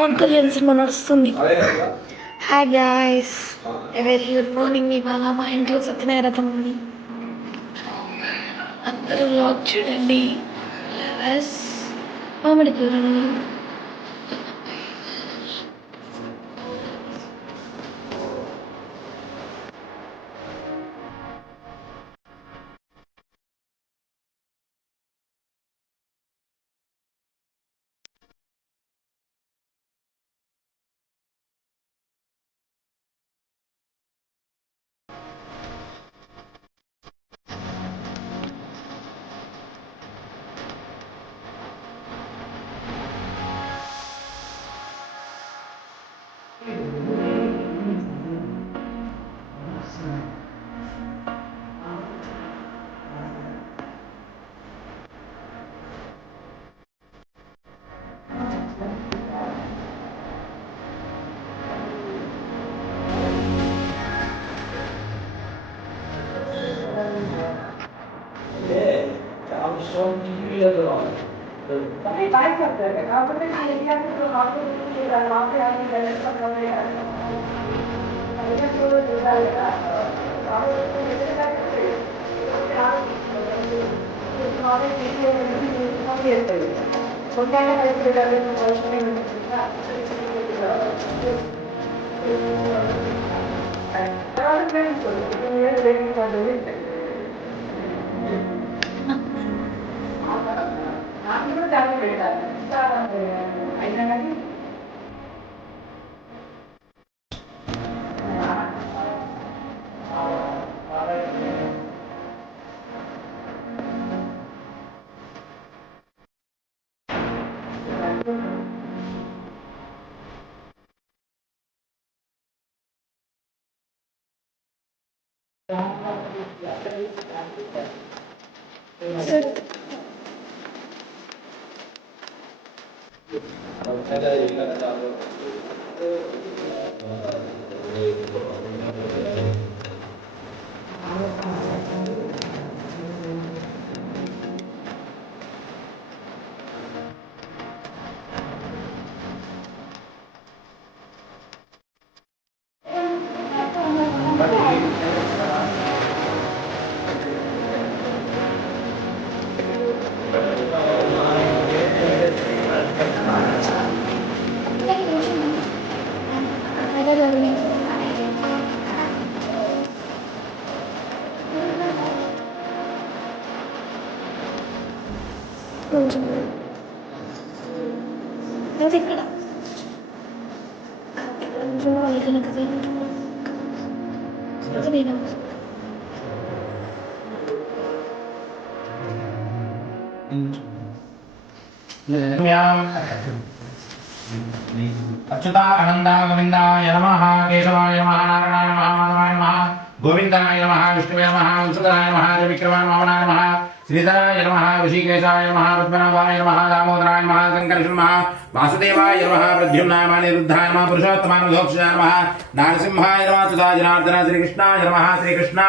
వంట చేసి నడుస్తుంది. Hi guys, very good morning. ఇవాళ మా ఇంట్లో సత్యనారాయణ ఉంది. అందరూ లాక్ చూడండి. ఫ్లవర్స్, మామిడి తోరణం. ఇక్కడ अच्युता अनंता गोविंदाय नमः केशवाय नमः नारायणाय नमः माधवाय नमः गोविंदाय नमः विष्णुवे नमः वंशधराय नमः विक्रमाय नमः श्रीधराय नमः ऋषिकेशाय नमः पद्मनाभाय नमः दामोदराय नमः शंकराय नमः वासुदेवाय नमः प्रद्युम्नाय निरुद्धाय नमः पुरुषोत्तमाय नमः नारसिंहाय नमः तथा जनार्दन श्रीकृष्णाय नमः श्रीकृष्ण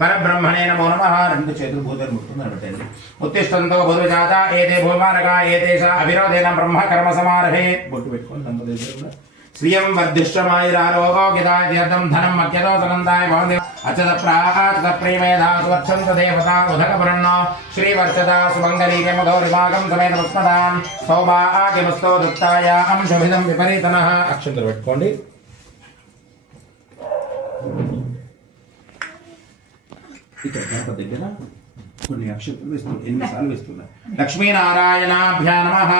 परब्रह्मणे नमो नमः రెండు చేతులు భూతలు ముట్టుకుని పెట్టండి ఉత్తిష్టంతో భూతజాత ఏదే భూమానగా ఏదేశ అవిరోధేన బ్రహ్మ కర్మ సమారహే బొట్టు పెట్టుకొని నమ్మదేశంలో శ్రియం వర్ధిష్ఠమాయురారోగ్యదాయ తీర్థం ధనం మధ్యతో సనందాయ భవందేవ అచద ప్రాచద ప్రేమేధా సువర్చంత దేవతా ఉదకపురన్నో శ్రీవర్చదా సుమంగళీకే మధోరిమాగం సమేత పుష్పదాం సౌభాగ్యమస్తో దత్తాయ అంశభిదం విపరీతనః అక్షంతలు పెట్టుకోండి. ఇక్కడ గణపతి దగ్గర కొన్ని అక్షంతలు వేస్తున్నారు, 8 సార్లు వేస్తున్నారు. లక్ష్మీనారాయణాభ్యా నమః,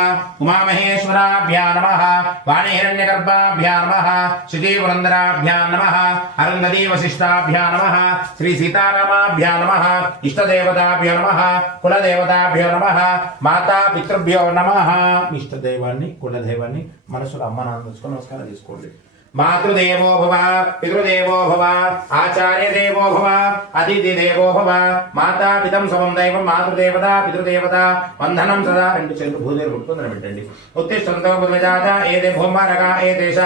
ఉమామహేశ్వరాభ్యా నమః, వాణిహిరణ్యగర్భాభ్యా నమః, శుచీపురందరాభ్యా నమః, అరుంధతీ వశిష్టాభ్యా నమః, శ్రీ సీతారామాభ్యా నమః, ఇష్టదేవతాభ్యో నమః, కులదేవతాభ్యో నమః, మాతా పితృభ్యో నమః. ఇష్టదైవాన్ని కులదైవాన్ని మనసులో అమ్మ నాన్న తెలుసుకొని నమస్కారం చేసుకోండి. మాతృదేవో భవ, పితృదేవో భవ, ఆచార్య దేవో భవ, అతిథి దేవో భవ, మాతా పితం సమం దైవం మాతృదేవత పితృదేవత వందనం సదా. 2 చేతులు భూదేవి ముట్టుకొని పెట్టండి. ఉత్తిష్టంతో పుత్రజాత ఏదే భూమారక ఏదేశ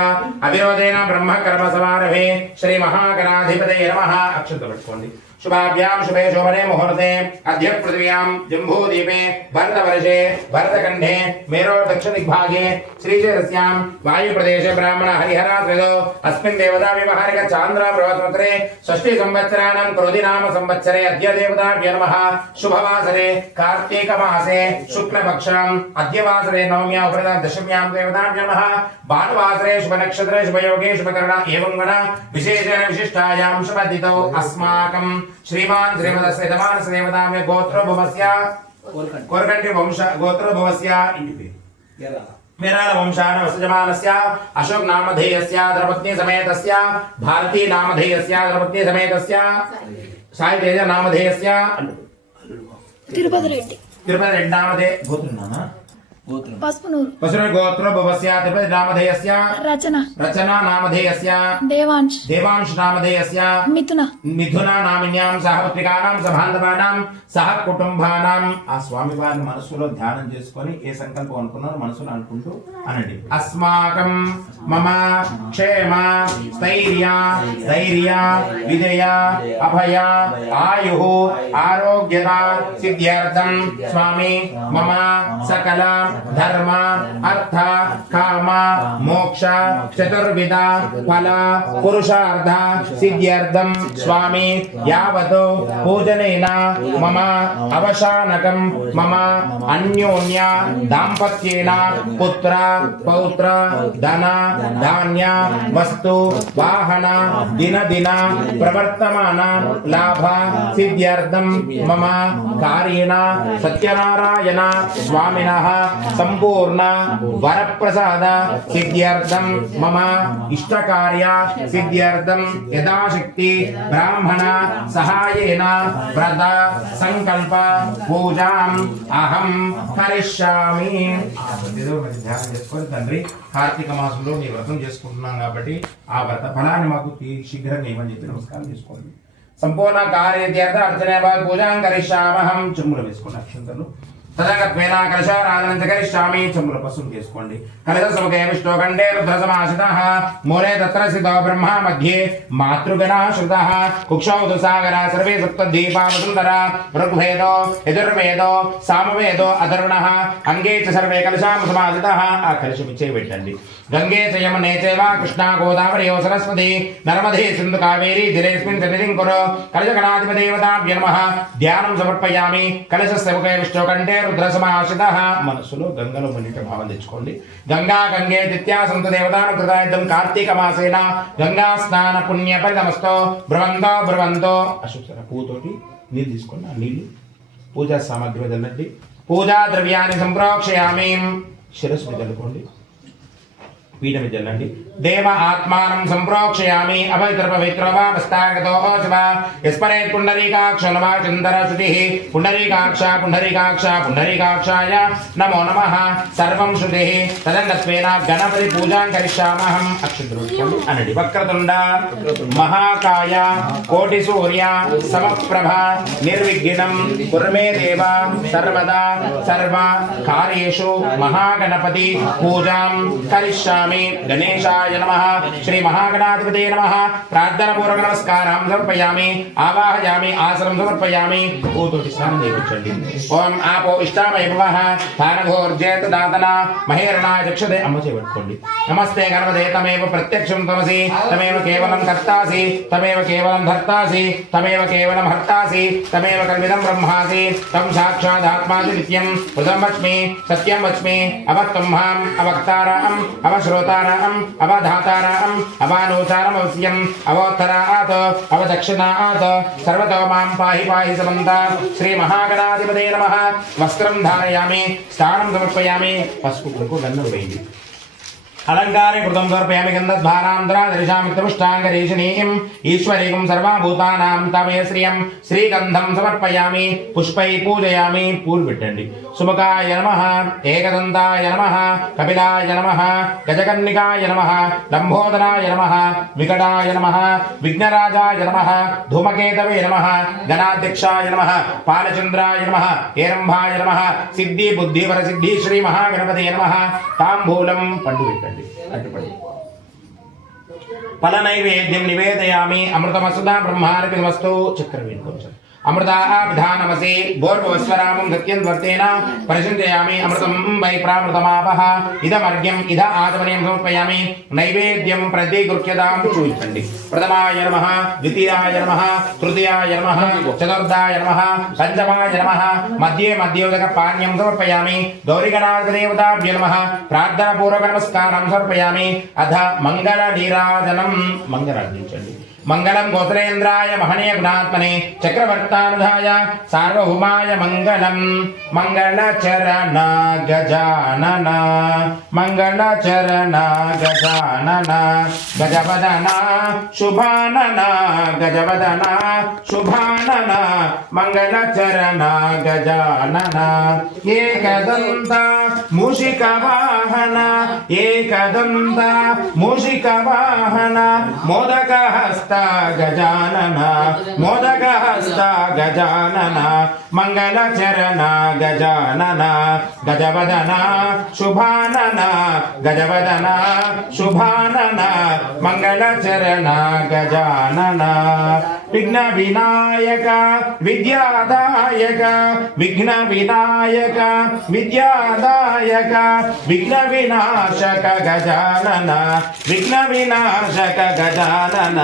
అవిరోధేన బ్రహ్మ కర్మ సమారభే శ్రీ మహాగణాధిపతయే నమః. అక్షంతలు పెట్టుకోండి. शुभाभ्यां शुभे शोभने मुहूर्ते अद्य पृथिव्यां जम्बूद्वीपे भरतवर्षे भरतखण्डे मेरो दक्षिणदिग्भागे श्रीशैलस्यां वायुप्रदेशे ब्राह्मण हरिहरात्रिदो अस्मिन् देवता व्यवहारिक चान्द्र प्रवत्सरे षष्ठी संवत्सराणां क्रोधिनाम संवत्सरे अद्य देवताभ्यो नमः शुभवासरे कार्तीक मासे शुक्लपक्षाम् अद्य वासरे नवम्यां उपरितां दशम्यां देवताभ्यो नमः भानुवासरे शुभ नक्षत्रे शुभ योगे शुभकरण एवं गण विशेषेण विशिष्टायां शुभदितौ अस्माकं श्रीमान श्रीमदस्य यजमानस्य देवतामे गोत्रोभवस्य कोरकंटी वंश गोत्रोभवस्य मेराल वंशान वसजमानस्य अशोक नामधेयस्य द्रौपदी समेतस्य भारती नामधेयस्य द्रौपदी समेतस्य साई तेज नामधेयस्य तिरुपति रेड्डी नामधेय गोत्रनाम पसुनूर गोत्रो भवस्य तिरुपति नामधेयस्य रचना नामधेयस्य देवांश नामधेयस्य मिथुन नामिन्यां सह पुत्रिकानां सह बांधवानां सह कुटुंबानां आ स्वामी वाరి మనసులో ధ్యానం చేసుకొని ఏ సంకల్పం అనుకున్నారో మనసులో అనుకుంటూ అనండి అస్మాకం మమ క్షేమ స్థైర్య ధైర్య విజయ అభయ ఆయుః ఆరోగ్యత సిద్ధ్యర్థం స్వామి మమ సకల धर्म अर्थ काम मोक्ष चतुर्विध फल पुरुषार्थ सिद्ध्यर्थं स्वामी यावत् पूजनेन मम अवसानकं मम अन्योन्य दाम्पत्येन पुत्र पौत्र धन धान्य वस्तु वाहन दिन दिन प्रवर्तमान लाभ सिद्ध्यर्थं मम कार्येण सत्यनारायण स्वामिनः संपूर्ण वरप्रसाद सिद्ध्यर्थं मम इष्टकार्य सिद्ध्यर्थं यथाशक्ति ब्राह्मण सहायेन व्रत संकल्प पूजाम् अहं करिष्यामि। ధ్యానం చేసుకొని తండ్రి కార్తీక మాసంలో నీ వ్రతం చేసుకుంటున్నాం కాబట్టి ఆ వ్రత ఫలాన్ని మాకు శీఘ్రంగా ఇవ్వని చెప్పి నమస్కారం చేసుకోండి। సంపూర్ణ కార్యత్యర్థ అర్చనే పూజాం కరిష్యామహం చెమ్ములు వేసుకోండి అక్షంతలు తదగత్వేన కలశారాధనం కరిష్యామి చెమ్ముల పసుపు చేసుకోండి। కలశ సముఖే విష్ణుఖండే రుద్రసమాశ్రితః మూలే తత్ర స్థితో బ్రహ్మ మధ్యే మాతృగణః శ్రుతః కుక్షౌ దుసాగర సర్వే సప్తద్వీపా వసుంధరా ఋగ్వేదో యజుర్వేదో సామవేదో అధర్వణః అంగే చ సర్వే కలశాం సమాశ్రితః ఆ కలశం ఇచ్చే పెట్టండి। గంగే చ యమునే చైవ కృష్ణా గోదావరి సరస్వతి నర్మదే సింధు కావేరీ జలేస్మిన్ సన్నిధిం కురు కలశగణాధిపదేవతాభ్యో నమః ధ్యానం సమర్పయామి। కలశస్య ముఖే విష్ణుఖండే రుద్రసమాశ్రితః మనసులో గంగలో మునిట భావం తెచ్చుకోండి। గంగా గంగే దిత్యా సంత దేవతానుకృతాయుద్ధం కార్తీక మాసేన గంగా స్నాన పుణ్య పరితమస్తో బ్రవంతో బ్రవంతో అశుభ పూతోటి నీళ్ళు తీసుకోండి। ఆ నీళ్ళు పూజా సామగ్రి వదలండి। పూజా ద్రవ్యాన్ని సంప్రోక్షయామి శిరస్సు మీద చల్లుకోండి। पीठ में चलंడి। देव आत्मानं संप्रोक्षयामि अभयत्र पवित्रो वा वस्तागतो शिव यस्परे पुंडरीकाक्ष नमः चंदर श्रुतिः पुंडरीकाक्ष पुंडरीकाक्ष पुंडरीकाक्षाय नमो नमः सर्वं श्रुतिः तदंगत्वेन गणपति पूजां करिष्यामहं अक्षद्रोष्टम् अनडि वक्रतुंड महाकाय कोटि सूर्य समप्रभ निर्विघ्नं कुर्मे देव सर्वदा सर्व कार्येषु महागणपति पूजां करिष्यामि। गणेशाय नमः श्री महागणाधिपते नमः प्रार्थना पूर्वक नमस्कारां समर्पयामि आवाहयामि आसनं समर्पयामि पूतोटी स्नानं చేయించండి। ఓం ఆపో ఇష్టామయ భవః తానఘోర్జేత దాతన మహేరణాయ చక్షుదే అమ్మ చేపట్టుకోండి। నమస్తే గణపతే తమేవ ప్రత్యక్షం తమసి తమేవ కేవలం కర్తాసి తమేవ కేవలం ధర్తాసి తమేవ కేవలం హర్తాసి తమేవ కల్విదం బ్రహ్మాసి తం సాక్షాత్ ఆత్మాసి నిత్యం వృతం వచ్మి సత్యం వచ్మి అవక్తంహాం అవక్తారాం అవశ్రోతారాం అవధాతారాం అవానోచారం అవశ్యం అవోత్తరాత్ అవదక్షిణాత్ సర్వతో మాం పాహి పాహి సమంత శ్రీ మహాగణాధిపతే నమః। వస్త్రం ధారయామి స్నానం సమర్పయామి పసుపు గంధం వేయండి। अलंकारे कृतं समर्पयामि गन्धद्वारान्धरादृशामित्रपुष्टाङ्गरीशिनीं ईश्वरीं सर्वभूतानां तमे श्रियं श्रीगन्धं समर्पयामि पुष्पैः पूजयामि पूर्व పెట్టండి। सुमुखाय नमः एकदन्ताय नमः कपिलाय नमः गजकर्णिकाय नमः लम्बोदराय नमः विकटाय नमः विघ्नराजाय नमः धूमकेतवे नमः गणाध्यक्षाय नमः पालचन्द्राय नमः हेरम्भाय नमः सिद्धि बुद्धि वरसिद्धि श्री महागणपते नमः ताम्बूलं पंडु పెట్టండి। అడ్డుపడి फलनैवेद्यं निवेदयामि अमृतमसुधा ब्रह्मार्पितमस्तु चक्रवेणुं अमृता विधानमसि भोर्भुवस्वरामं सत्यन्वर्तेन परिचिन्तयामि अमृतं वै प्रामृतमापः इदमर्घ्यम् इद आचमनीयं समर्पयामि नैवेद्यं प्रतिगृह्यतां चूयितण्डि प्रथमाय नमः द्वितीयाय नमः तृतीयाय नमः चतुर्थाय नमः पञ्चमाय नमः मध्ये मध्योदकपानीयं समर्पयामि गौरीगणाधिदेवताभ्यो नमः प्रार्थनापूर्वकनमस्कारं समर्पयामि अथ मङ्गलनीराजनं मङ्गलार्पणं मंगलम गोत्रेन्द्राय महनीय गुणात्मने चक्रवर्तानुधाय सार्वभौमाय मंगलम मंगलचरण गजानन मंगलचरण गजानन गजवदन शुभानन गजवदन शुभानन मंगलचरण गजानन एकदंत मूषिकवाहन एकदंत मूषिकवाहन मोदकहस्त गजानन मोदकहस्त गजानन मंगलचरण गजानन गजवदन शुभानन गजवदन शुभानन मंगलचरण गजानन विघ्न विनायक विद्यादायक विघ्न विनायक विद्यादायक विघ्न विनाशक गजानन विघ्न विनाशक गजानन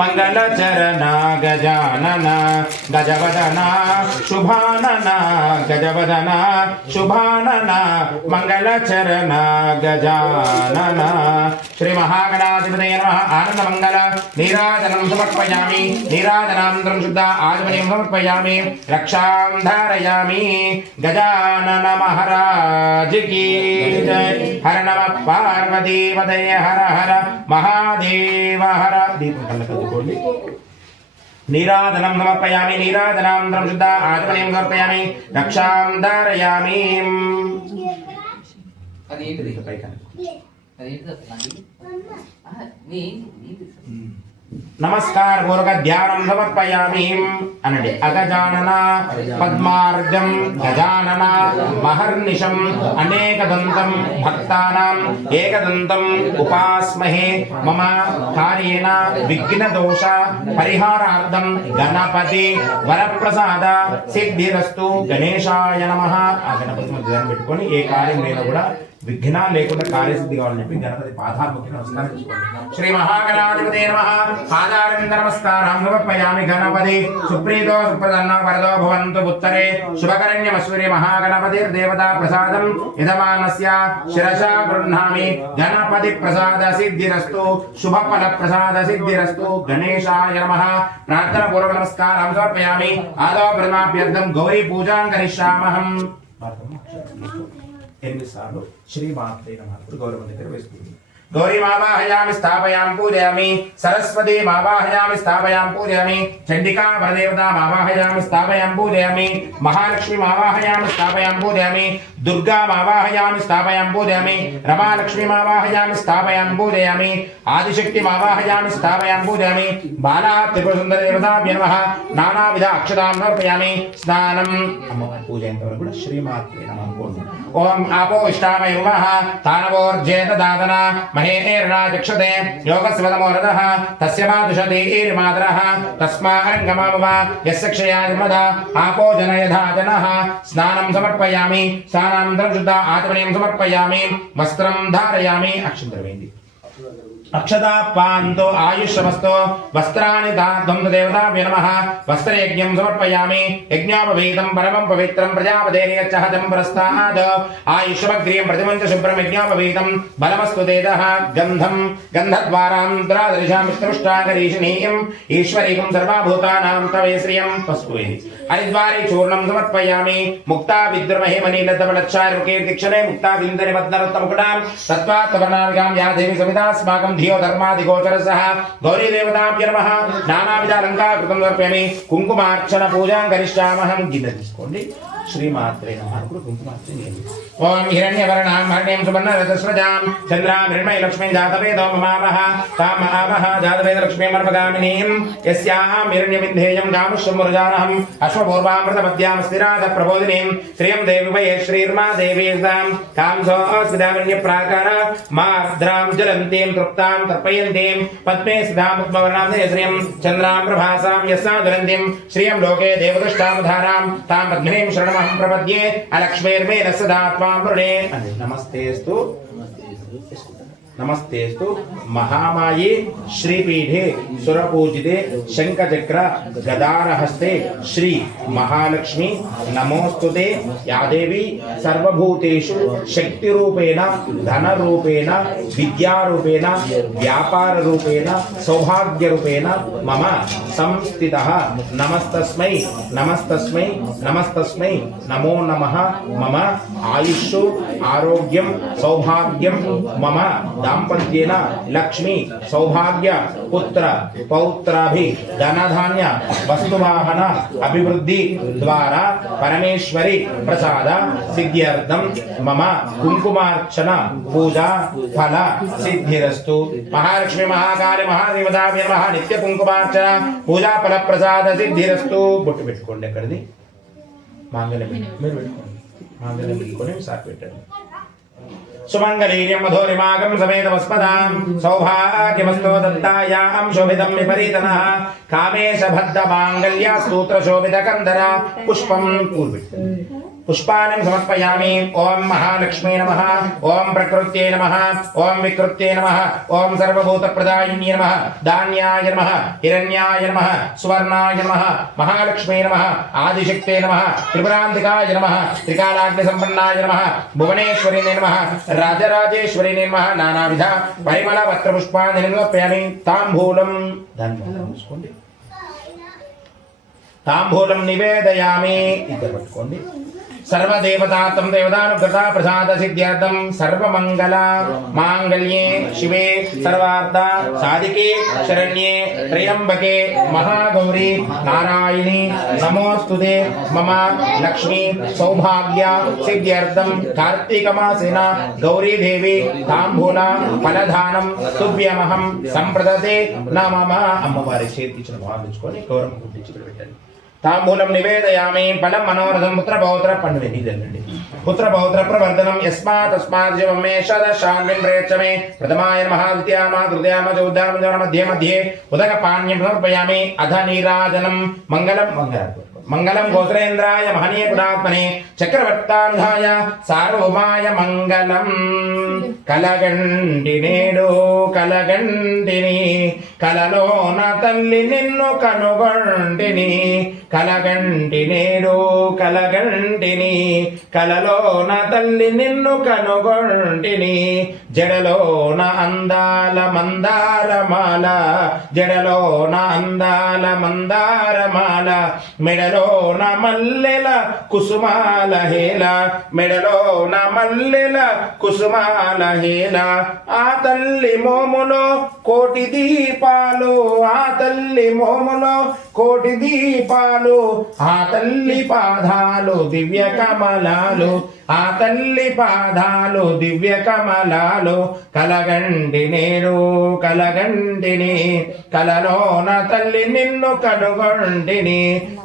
मंगलचरण गजानन गजवदन शुभानन गजवदन शुभानन मंगलचरण गजानन श्री महागणाधिपतये नमः आनंदमंगल नीराजनं समर्पयामि नीराजनानन्तरं शुद्ध आचमनीयं समर्पयामि रक्षां धारयामि गजानन महाराज की जय हर नमः पार्वतीपतये हर हर महादेव हर नीराजनं समर्पयामि नीराजनानन्तरं शुद्ध आचमनीयं समर्पयामि रक्षां धारयामि नमस्कार पूर्वक ध्यानं समर्पयामि अनडि अगजानन पद्मार्गं गजानन महर्निशम् अनेकदन्तं भक्तानाम् एकदन्तम् उपास्महे मम कार्येन विघ्नदोष परिहारार्थं गणपति वरप्रसाद सिद्धिरस्तु गणेशाय नमः आ गणपति ध्याనం పెట్టుకొని ఏ కార్యమైనా కూడా విఘ్నాలు లేకుండా కార్యసిద్ధి కావాలని చెప్పి గణపతి పాదాలకు నమస్కారం చేసుకోండి శ్రీ మహాగణాధిపతే నమః పాదారవింద నమస్కారం సమర్పయామి గణపతి సుప్రీతో సుప్రసన్న వరదో భవంతు పుత్రే శుభకరణ్యమస్వరి మహాగణపతిర్దేవతా ప్రసాదం యజమానస్య శిరసా గృహ్ణామి గణపతి ప్రసాద సిద్ధిరస్తు శుభఫల ప్రసాద సిద్ధిరస్తు గణేశాయ నమః ప్రార్థన పూర్వక నమస్కారం సమర్పయామి ఆదో ప్రథమాభ్యర్థం గౌరీ పూజాం కరిష్యామహం ఎన్నిసార్లు శ్రీమాత్రే నమః గౌరవం దగ్గర వేసుకుంటుంది गौरी मावाहयामि स्थापयामि पूजयामि सरस्वती मावाहयामि स्थापयामि पूजयामि चंडिका वरदेवता मावाहयामि स्थापयामि पूजयामि महालक्ष्मी मावाहयामि स्थापयामि पूजयामि दुर्गा मावाहयामि स्थापयामि पूजयामि रमालक्ष्मी मावाहयामि स्थापयामि पूजयामि आदिशक्ति मावाहयामि स्थापयामि पूजयामि बाला त्रिपुरसुंदरी देवताभ्यो नमः नानाविध अक्षतां समर्पयामि स्नानम् अम्मवारि पूजयन्तवरकु కూడా శ్రీమాత్రే నమః ओम आपो इष्टामय नमः तानवोर्जेत दादना महेर्नाचक्षते योगस्वदमोरदः तस्य मादुषतीर्मादरः तस्मारङ्गमामव यस्य क्षयादिमद आपो जनयधा जनः स्नानं समर्पयामि स्नानानन्तरं शुद्ध आचमनीयं समर्पयामि वस्त्रं धारयामि अक्षन्तर्वेन्दि अक्षता पान्तो आयुष्यमस्तो वस्त्राणि दातुं देवताभ्यो नमः वस्त्रयज्ञं समर्पयामि यज्ञोपवीतं परमं पवित्रं प्रजापतेर्यच्छहतं पुरस्ताद् आयुष्यमग्रियं प्रतिमञ्च शुभ्रं यज्ञोपवीतं बलमस्तु तेजः गन्धं गन्धद्वारान्तरादृशां विष्णुष्टाकरीशनीयम् ईश्वरीकं सर्वभूतानां तवे श्रियं पस्पुवे हरिद्वारे चूर्णं समर्पयामि मुक्ता विद्रुमहे मणिलतबलच्छारुकीर्तिक्षणे मुक्ता बिन्दनिमद्नरत्तमुकुटां तत्त्वात्तवर्णार्गां या देवी समितास्माकं धियो धर्मादिगोचरसः गौरी देवताभ्यो नमः नानाविध अलङ्कारकृतं समर्पयामि कुङ्कुमार्चन पूजां करिष्यामहं गिन्ने తీసుకోండి శ్రీమాత్రే నమః కుంకుమార్చన ఓం హిరణ్యవర్ణాం హరణ్యం సువర్ణరజస్రజాం చంద్రాం హిరణ్మయ లక్ష్మీం జాతవేదో మమావహ తామహావహ జాతవేద లక్ష్మీం మర్మగామినీం యస్యాం హిరణ్యమిద్ధేయం గాముష్ముర్జానహం అశ్వపూర్వామృతమద్యాం స్థిరాద ప్రబోధినీం శ్రియం దేవివయే శ్రీర్మా దేవీర్దాం కాంసో స్మిదామన్య ప్రాకార మార్ద్రాం జ్వలంతీం తృప్తాం తర్పయంతీం పద్మే సిద్ధాముద్మవర్ణాం శ్రియం చంద్రాం ప్రభాసాం యస్సా జ్వలంతీం శ్రియం లోకే దేవదుష్టామధారాం తాం పద్మినీం శరణమహం ప్రపద్యే అలక్ష్మీర్మే సదా త్వాం వృణే. నమస్తేస్తు నమస్తేస్తు మహామాయే శ్రీపీఠే సురపూజితే శంఖచక్ర గదారహస్తే శ్రీ మహాలక్ష్మి నమోస్తుతే యాదేవి సర్వభూతేషు శక్తిరూపేణ ధనరూపేణ విద్యారూపేణ వ్యాపారరూపేణ సౌభాగ్యరూపేణ మమ సంస్థితః నమస్తస్మై నమస్తస్మై నమస్తస్మై నమో నమః. మమ ఆయుష్షు ఆరోగ్యం సౌభాగ్యం మమ దాంపత్యేన లక్ష్మి సౌభాగ్య పుత్ర పౌత్రాభి ధనధాన్య వస్తువాహన అభివృద్ధి ద్వారా పరమేశ్వరి ప్రసాద సిద్ధ్యర్థం మమ కుంకుమార్చన పూజా ఫల సిద్ధిరస్తు. మహాలక్ష్మి మహాకాళి మహాదేవతాభ్య నమః నిత్య కుంకుమార్చన పూజా ఫల ప్రసాద సిద్ధిరస్తు. బొట్టు పెట్టుకోండి ఎక్కడిది మాంగళ్యం మీరు పెట్టుకోండి మాంగళ్యం పెట్టుకొని సార్ పెట్టండి. సుమంగళీర్యం మధురిమాగం సమేతమస్మదాం సౌభాగ్యమస్తో దత్తాయాం శోభితం విపరీతనః కామేశబద్ధ మాంగళ్య స్తోత్ర శోభిత కందర పుష్పం పుష్పాన్ని సమర్పయామి. ఓం మహాలక్ష్మీ నమః ఓం ప్రకృత్యై నమః ఓం వికృత్యై నమః ఓం సర్వభూత ప్రదాయిన్యై నమః ధాన్యాయ నమః హిరణ్యాయ నమః సువర్ణాయ నమః మహాలక్ష్మీ నమః ఆదిశక్తే నమః త్రిపురాంతికాయ నమః త్రికాలాగ్ని సంపన్నాయ నమః భువనేశ్వరీ నమః రాజరాజేశ్వరీ నమః నానావిధ పరిమళ పత్ర పుష్పాన్ని సమర్పయామి. తాంబూలం తాంబూలం నివేదయామి. ఇద్దరు పట్టుకోండి. సర్వదేవతాత్వం దేవతానుగ్రత ప్రసాద సిద్ధ్యర్థం సర్వమంగళ మాంగళ్యే శివే సర్వార్థ సాధికే శరణ్యే త్రయంబకే మహాగౌరీ నారాయణి నమోస్తుతే మమ లక్ష్మీ సౌభాగ్య సిద్ధ్యర్థం కార్తీక మాసేన గౌరీదేవి తాంబూల ఫలధానం తుభ్యమహం సంప్రదతే నమః. అమ్మవారి చేతి ఇచ్చిన భావించుకొని గౌరవం గుర్తించి పెట్టండి. తాంబూలం నివేదయామి. ఫలం మనోరథం పుత్ర పౌత్ర పండుగ ఇదండి. పుత్ర పౌత్ర ప్రవర్ధనం యస్మాత్ తస్మాత్ జీవం మే శతశాన్యం ప్రేక్షమే. ప్రథమాయ నమః ద్వితీయామ తృతీయామ చతుర్థామ మధ్యే మధ్యే ఉదక పాణ్యం సమర్పయామి. అధ నీరాజనం మంగళం మంగళం గోత్రేంద్రాయ మహనీయ గుణాత్మనే చక్రవర్తాంధాయ సార్వభౌమాయ మంగళం. కలగండి నేడు కలగండిని కలలోన తల్లి నిన్ను కనుగొంటిని. కలగండి నేడు కలగంటిని కలలోన తల్లి నిన్ను కనుగొంటిని. జడలోన అందాల మందారమాల జడలోన అందాల మందారమాల మెడలోన మల్లెల కుసుమాల హేల మెడలోన మల్లెల కుసుమాల హేల. ఆ తల్లి మోములో కోటి దీపాలు ఆ తల్లి మోములో కోటి దీపాలు. ఆ తల్లి పాదాలు దివ్య కమలాలు ఆ తల్లి పాదాలు దివ్య కమలాలు. కలగండి నేడు కలగండిని కలలోన తల్లి నిన్ను కనుగొంటిని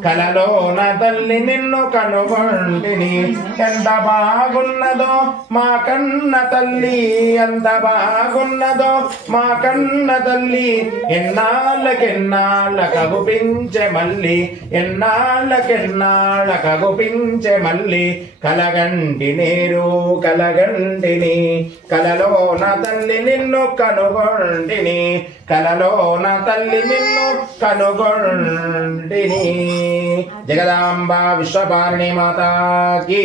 కలలోన తల్లి నిన్ను కనుగొంటిని. ఎంత బాగున్నదో మా కన్న తల్లి ఎంత బాగున్నదో మా కన్న తల్లి. ఎన్నాళ్ళకెన్నాళ్ళ కగుపించే మల్లి ఎన్నాళ్ళకెన్నాళ్ళ కగుపించే మల్లి. కలగండి నేరు కలగండిని కలలోన తల్లి నిన్ను కనుగొంటిని కలలోన తల్లి నిన్ను కనుగొంటిని. జగదాంబ విశ్వపారిణి మాతాకి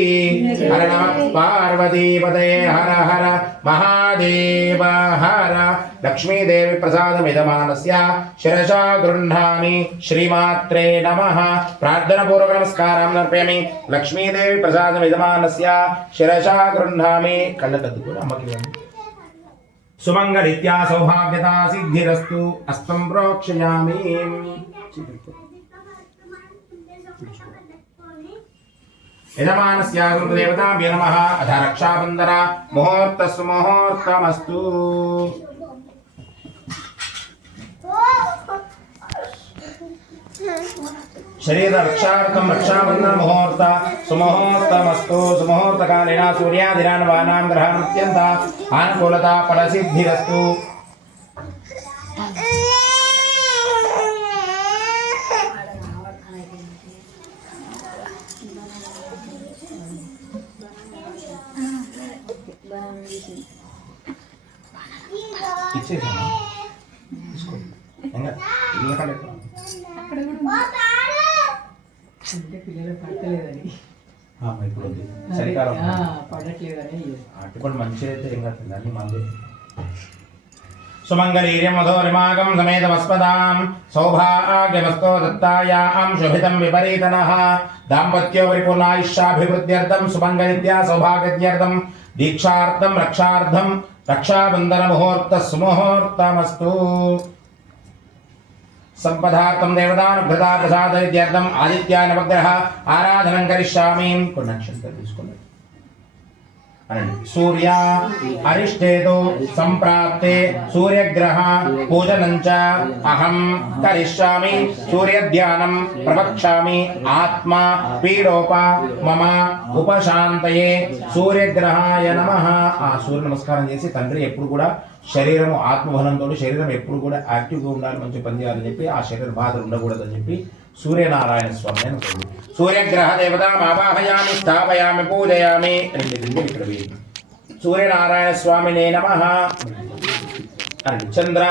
హర నమః పార్వతీపదే హర హర మహాదేవ హర. లక్ష్మీదేవి ప్రసాదమిదమానస్య శిరసా గృహ్ణామి. శ్రీమాత్రే నమః. ప్రార్థన పూర్వక నమస్కారం సమర్పయామి. లక్ష్మీదేవి ప్రసాదమిదమానస్య శిరసా గృహ్ణామి. కళ్ళకద్దుకుని అమ్మకి సుమంగళిత్యా సౌభాగ్యతా సిద్ధిరస్తు. అస్తం ప్రోక్షయామి. యజమానస్యాగృతదేవతాభ్యో నమః అథ రక్షాబంధన ముహూర్తస్సు ముహూర్తమస్తు శరీర రక్షార్థం రక్షాబంధన ముహూర్త సుముహూర్తమస్తు సుముహూర్తకాలేన సూర్యాదినాన్ వానాం గ్రహాణత్యంత ఆనుకూలత ఫలసిద్ధిరస్తు ఇచ్చేసాను తీసుకోండి అంటే పిల్లలు పడతలేదని ఇప్పుడు చలికాలం పడట్లేదని అట్టుకొని మంచిగా అయితే ఏం కాదు అన్ని మంది సుమంగళీర్యం మధోరిమాగం సమేతమస్పదాం సౌభాగ్యమస్తో దత్తాయాం శుభితం విపరీతనః దాంపత్యో పరిపూర్ణాయుష్యాభివృద్ధ్యర్థం సుమంగళిత్యా సౌభాగ్యర్థం దీక్షార్థం రక్షార్థం రక్షాబంధన ముహూర్త సుముహూర్తమస్తు సంపదార్థం దేవతానుగ్రహ ప్రసాదైత్యర్థం ఆదిత్య నవగ్రహ ఆరాధనం కరిష్యామి కొన్ని అక్షంతలు తీసుకోండి అనండి సూర్య అరిష్టేతో సంప్రాప్తే సూర్యగ్రహ పూజనం చ అహం కరిష్యామి సూర్యధ్యానం ప్రవక్ష్యామి ఆత్మ పీడోప మమ ఉపశాంతయే సూర్యగ్రహాయ నమః. ఆ సూర్య నమస్కారం చేసి తండ్రి ఎప్పుడు కూడా శరీరము ఆత్మబలంతో శరీరం ఎప్పుడు కూడా యాక్టివ్గా ఉండాలి, మంచి పని చేయాలని చెప్పి ఆ శరీర బాధలు ఉండకూడదని చెప్పి సూర్యనారాయణ స్వామి అనుకోండి. సూర్యగ్రహ దేవతామావాహయామి స్థాపయామి పూజయామి. రెండు ఇక్కడ సూర్యనారాయణ స్వామినే నమః. చంద్ర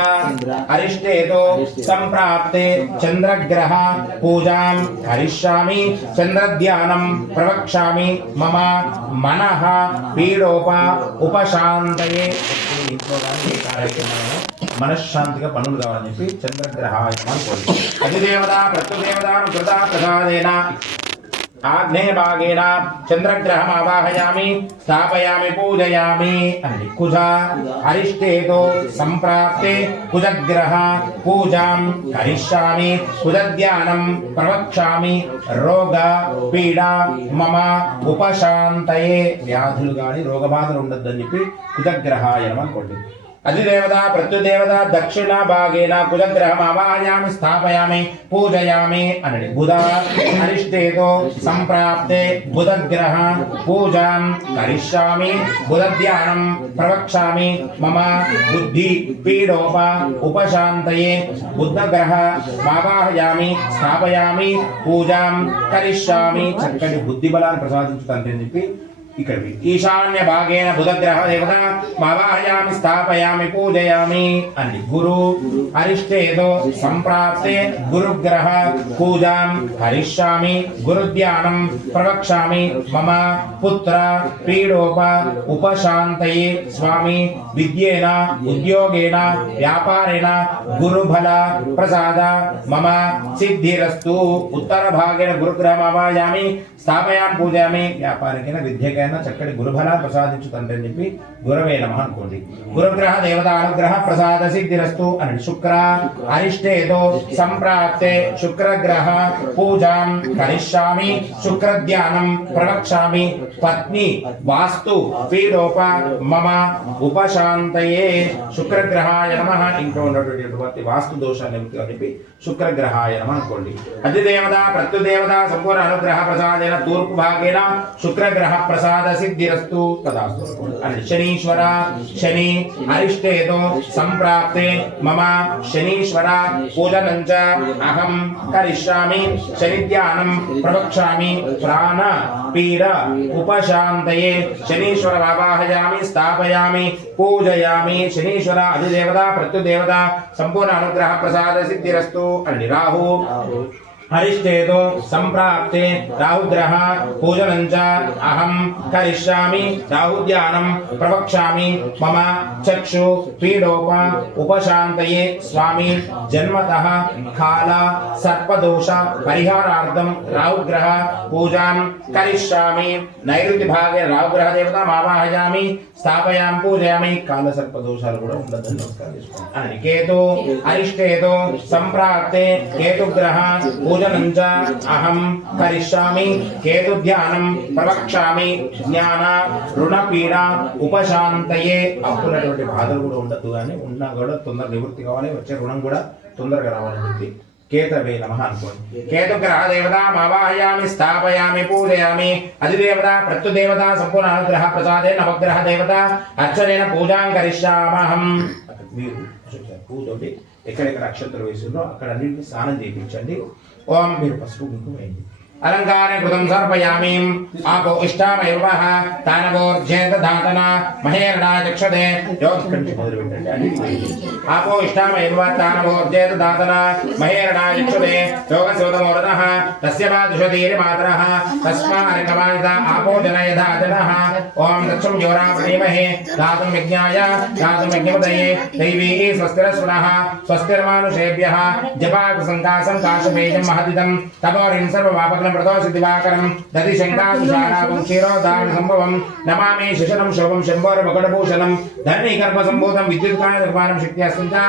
అరిష్టేతో సంప్రాప్తే చంద్రగ్రహ పూజాం కరిష్యామి చంద్రధ్యానం ప్రవక్ష్యామి మమ మనః పీడోప ఉపశాంతయే. ఇంట్లో కానీ ఏ కార్యక్రమాలను మనశ్శాంతిగా పనులు కావాలని చెప్పి చంద్రగ్రహాయమాన్ కోరి అధిదేవత ప్రత్యుదేవతానుకృత ప్రసాదేన ఆగ్నేయ భాగేన చంద్రగ్రహం ఆవాహయామి స్థాపయామి పూజయామి అని. కుజ అరిష్టేతో సంప్రాప్తే కుజగ్రహ పూజాం కరిష్యామి కుజధ్యానం ప్రవక్ష్యామి రోగ పీడ మమ ఉపశాంతయే. వ్యాధులు కానీ రోగబాధలు ఉండొద్దని చెప్పి కుజగ్రహాయ నమః అనుకోండి. అధిదేవత ప్రత్యుదేవత దక్షిణ భాగేన కుజగ్రహం ఆవాహయామి స్థాపయామి పూజయామి అని. బుధ అరిష్టేతో సంప్రాప్తే బుధగ్రహ పూజాం కరిష్యామి బుధధ్యానం ప్రవక్ష్యామి మమ బుద్ధి పీడోప ఉపశాంతయే బుద్ధగ్రహ ఆవాహయామి స్థాపయామి పూజాం కరిష్యామి. చక్కటి బుద్ధి బలాన్ని ప్రసాదించుతానని చెప్పి ఇక్కడ ఈశాన్య భాగేన బుధగ్రహ దేవత ఆవాహయామి స్థాపయామి పూజయామి అని. గురు అరిష్టేతో సంప్రాప్తే గురుగ్రహ పూజాం కరిష్యామి గురుధ్యానం ప్రవక్ష్యామి మమ పుత్ర పీడోప ఉపశాంతయే. స్వామి విద్యేన ఉద్యోగేన వ్యాపారేణ గురుబల ప్రసాద మమ సిద్ధిరస్తు. ఉత్తర భాగేన గురుగ్రహం ఆవాహయామి స్థాపయామి పూజయామి. వ్యాపారికైన విద్యకైనా చక్కటి గురుబలాన్ని ప్రసాదించు తండ్రి అని చెప్పి గురవే నమః అనుకోండి. గురుగ్రహ దేవత అనుగ్రహ ప్రసాద సిద్ధిరస్తు అని. శుక్ర అరిష్టేతో సంప్రాప్తే శుక్రగ్రహ పూజాం కరిష్యామి శుక్రధ్యానం ప్రవక్ష్యామి పత్ని వాస్తు పీడోప మమ ఉపశాంతయే. శుక్రగ్రహాయ నమః. ఇంట్లో ఉన్నటువంటి వాస్తు దోషాన్ని చెప్పి శుక్రగ్రహాయ నమః అనుకోండి. అధిదేవత ప్రత్యుదేవత సంపూర్ణ అనుగ్రహ ప్రసాదేన తూర్పు భాగేన శుక్రగ్రహ ప్రసాద సిద్ధిరస్తు తదాస్తు అని. శనీశ్వర శని అరిష్టేతో సంప్రాప్తే మమ శనీశ్వర పూజనం చ అహం కరిష్యామి శనిధ్యానం ప్రవక్ష్యామి ప్రాణ పీడ ఉపశాంతయే. శనీశ్వర ఆవాహయామి స్థాపయామి పూజయామి. శనీశ్వర అధిదేవత ప్రత్యుదేవత సంపూర్ణ అనుగ్రహ ప్రసాద సిద్ధిరస్తు అని. రాహు అరిష్టేతో సంప్రాప్తే రాహుగ్రహ పూజనం చ అహం కరిష్యామి రాహుధ్యానం ప్రవక్ష్యామి మమ చక్షు పీడోప ఉపశాంతయే. స్వామి జన్మతః కాల సర్పదోష పరిహారార్థం రాహుగ్రహ పూజాం కరిష్యామి. నైరుతి భాగే రాహుగ్రహ దేవతాం ఆవాహయామి స్థాపయామి పూజయామి. కాల సర్పదోషాలు కూడా ఉండదని నమస్కారం చేసుకోండి. కేతు అరిష్టేతో సంప్రాప్తే కేతుగ్రహ పూజ पूजनं च अहं करिष्यामि केतु ध्यानं प्रवक्ष्यामि ज्ञान ऋणपीడ ఉపశాంతయే అప్పులటువంటి బాధలు కూడా ఉండదు కానీ ఉన్నా కూడా తొందర నివృత్తి కావాలి వచ్చే రుణం కూడా తొందరగా రావాలని చెప్పి కేతవే నమః అనుకోండి కేతుగ్రహ దేవతామావాహయామి స్థాపయామి పూజయామి అధిదేవత ప్రత్యుదేవత సంపూర్ణ అనుగ్రహ ప్రసాదే నవగ్రహ దేవత అర్చనేన పూజాం కరిష్యామహం మీరు పూజోటి ఎక్కడెక్కడ అక్షంతలు వేసిందో అక్కడ అన్నింటినీ స్నానం చేయించండి ఓం మీరు పసుపు కుంకుమ వేయండి अलंकारे कृतं सर्पयामि आपो इष्टामयवः तानवोर्जेत धातन महेरणा चक्षते आपो इष्टामयवः तानवोर्जेत धातन महेरणा चक्षते योगसोदमोरतः तस्य मादुषधीरि मातरः तस्मार्कवादित आपो जनयधा जनः ओम दक्षं योरा प्रणीमहे धातुं यज्ञाय धातुं यज्ञपतये दैवी स्वस्तिरस्वनः स्वस्तिर्मानुषेभ्यः जपाकुसङ्कासं काशपेजं महदिदं तपोरिं सर्ववापकं प्रदोषिदिवाकरं दधि शङ्कासुषाणापं क्षीरोदान सम्भवं नमामि शिशनं शोभं शम्भोर्मकुटभूषणं धरणीगर्भसम्भूतं विद्युत्कायनिर्माणं शक्त्यस्तं च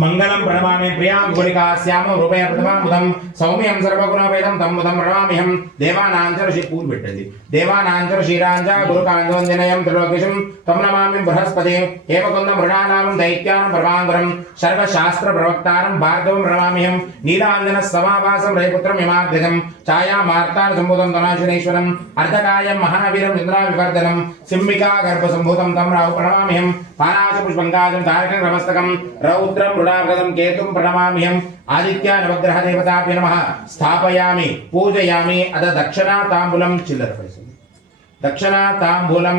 मंगलम प्रणमामि प्रियां गुणिकास्यामं रूपया प्रथमामुदं सौम्यं सर्वगुणवेदं तं मुदं प्रणमाम्यहं देवानांचरषि पूर्वबिट्टंदि देवानांचरषिरांजा गुरुकांगोंजनयं त्रिलोकेशं तं नमामि बृहस्पते एवकुन्दं मृणानामं दैत्यानं प्रभांगरं सर्वशास्त्र प्रवक्तारं भार्गवं प्रणमाम्यहं नीलाञ्जन समावासं रयपुत्रं यमाद्यजं छाया मार्तान सम्भूतं धनाशनेश्वरं अर्धकायं महावीरं इंद्राविवर्धनं सिंहिका गर्भसम्भूतं तं राहु प्रणमाम्यहं पानाशपुष्पङ्काजं तारकं नमस्तकं रौद्रं मृणागदं केतुं प्रणमाम्यहं आदित्य नवग्रह देवताभ्यो नमः स्थापयामि पूजयामि अद दक्षिणा तांबूलं चिल्लर पैसे दक्षिणा तांबूलं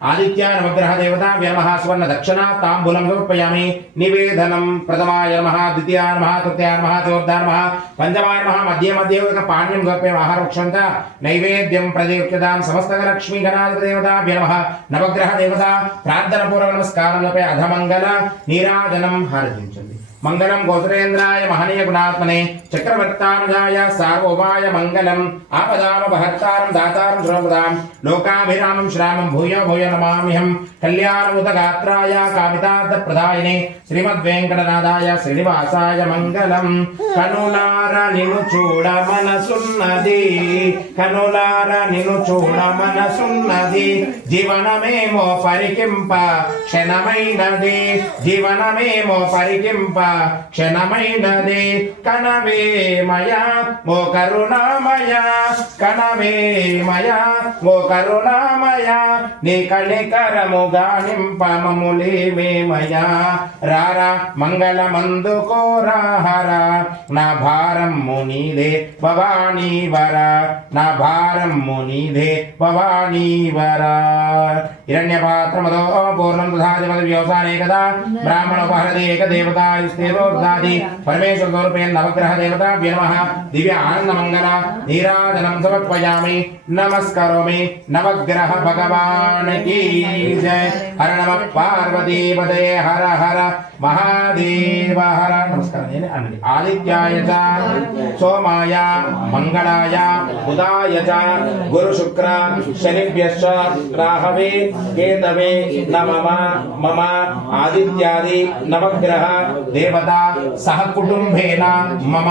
आदित्य नवग्रह देवताभ्यो नमः स्वर्ण दक्षिणा तांबूलं समर्पयामि निवेदनं प्रथमाय नमः द्वितीयाय नमः तृतीयाय नमः चतुर्थाय नमः पंचमाय नमः मध्ये मध्ये एक पाण्यं समर्पयामि आहारवृक्षं च नैवेद्यं प्रदीप्यतां समस्तलक्ष्मी गणाधिदेवताभ्यो नमः नवग्रह देवता प्रार्थनापूर्वक नमस्कारं समर्पय अधमंगल नीराजनं हारतिंचन्ति मंगलम गोत्रेन्द्राय महनीय गुणात्मने चक्रवर्तानुजाय सार्वभौमाय मंगलम आपदामपहर्तारं दातारं सर्वदां लोकाभिरामं श्रामं भूयो भूयो नमाम्यहं कल्याणमुदगात्राय कामितार्थप्रदायिने श्रीमद्वेंकटनाथाय श्रीनिवासाय मंगलम कनुलार निनु चूड मनसुन्नदी कनुलार निनु चूड मनसुन्नदी जीवनमेमो परिकिंप क्षणमैनदी जीवनमेमो परिकिंप क्षणమైనది కనవే మయా ఓ కరుణామయ కనవే మయా ఓ కరుణామయ నీ కళికరము గానింపమములేమే మయా రారా మంగళమందుకో రాహరా నా భారం మునిదే భవానీ వర నా భారం మునిదే భవానీ వర హిరణ్యపాత్రమదో పూర్ణం దధాతి మద వ్యవసానే కదా బ్రాహ్మణోపహరది ఏకదేవతా स्तोर्धादि परमेश्वर स्वरूपेण नवग्रह देवताभ्यो नमः दिव्य आनंद मंगल नीराजनं समर्पयामि नमस्करोमि नवग्रह भगवान की जय हर नमः पार्वती पदे हर हर महादेव हर नमस्कार आदित्याय च सोमाय मंगलाय बुधाय च गुरु शुक्र शनिभ्यश्च राहवे केतवे नमः मम आदित्यादि नवग्रह देवता सह कुटुंबेन मम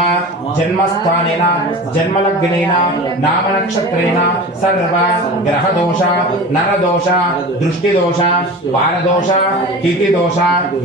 जन्मस्थानेन जन्मलग्नेन नाम नक्षत्रेण सर्व ग्रह दोष नर दोष दृष्टि दोष वार दोष तिथि दोष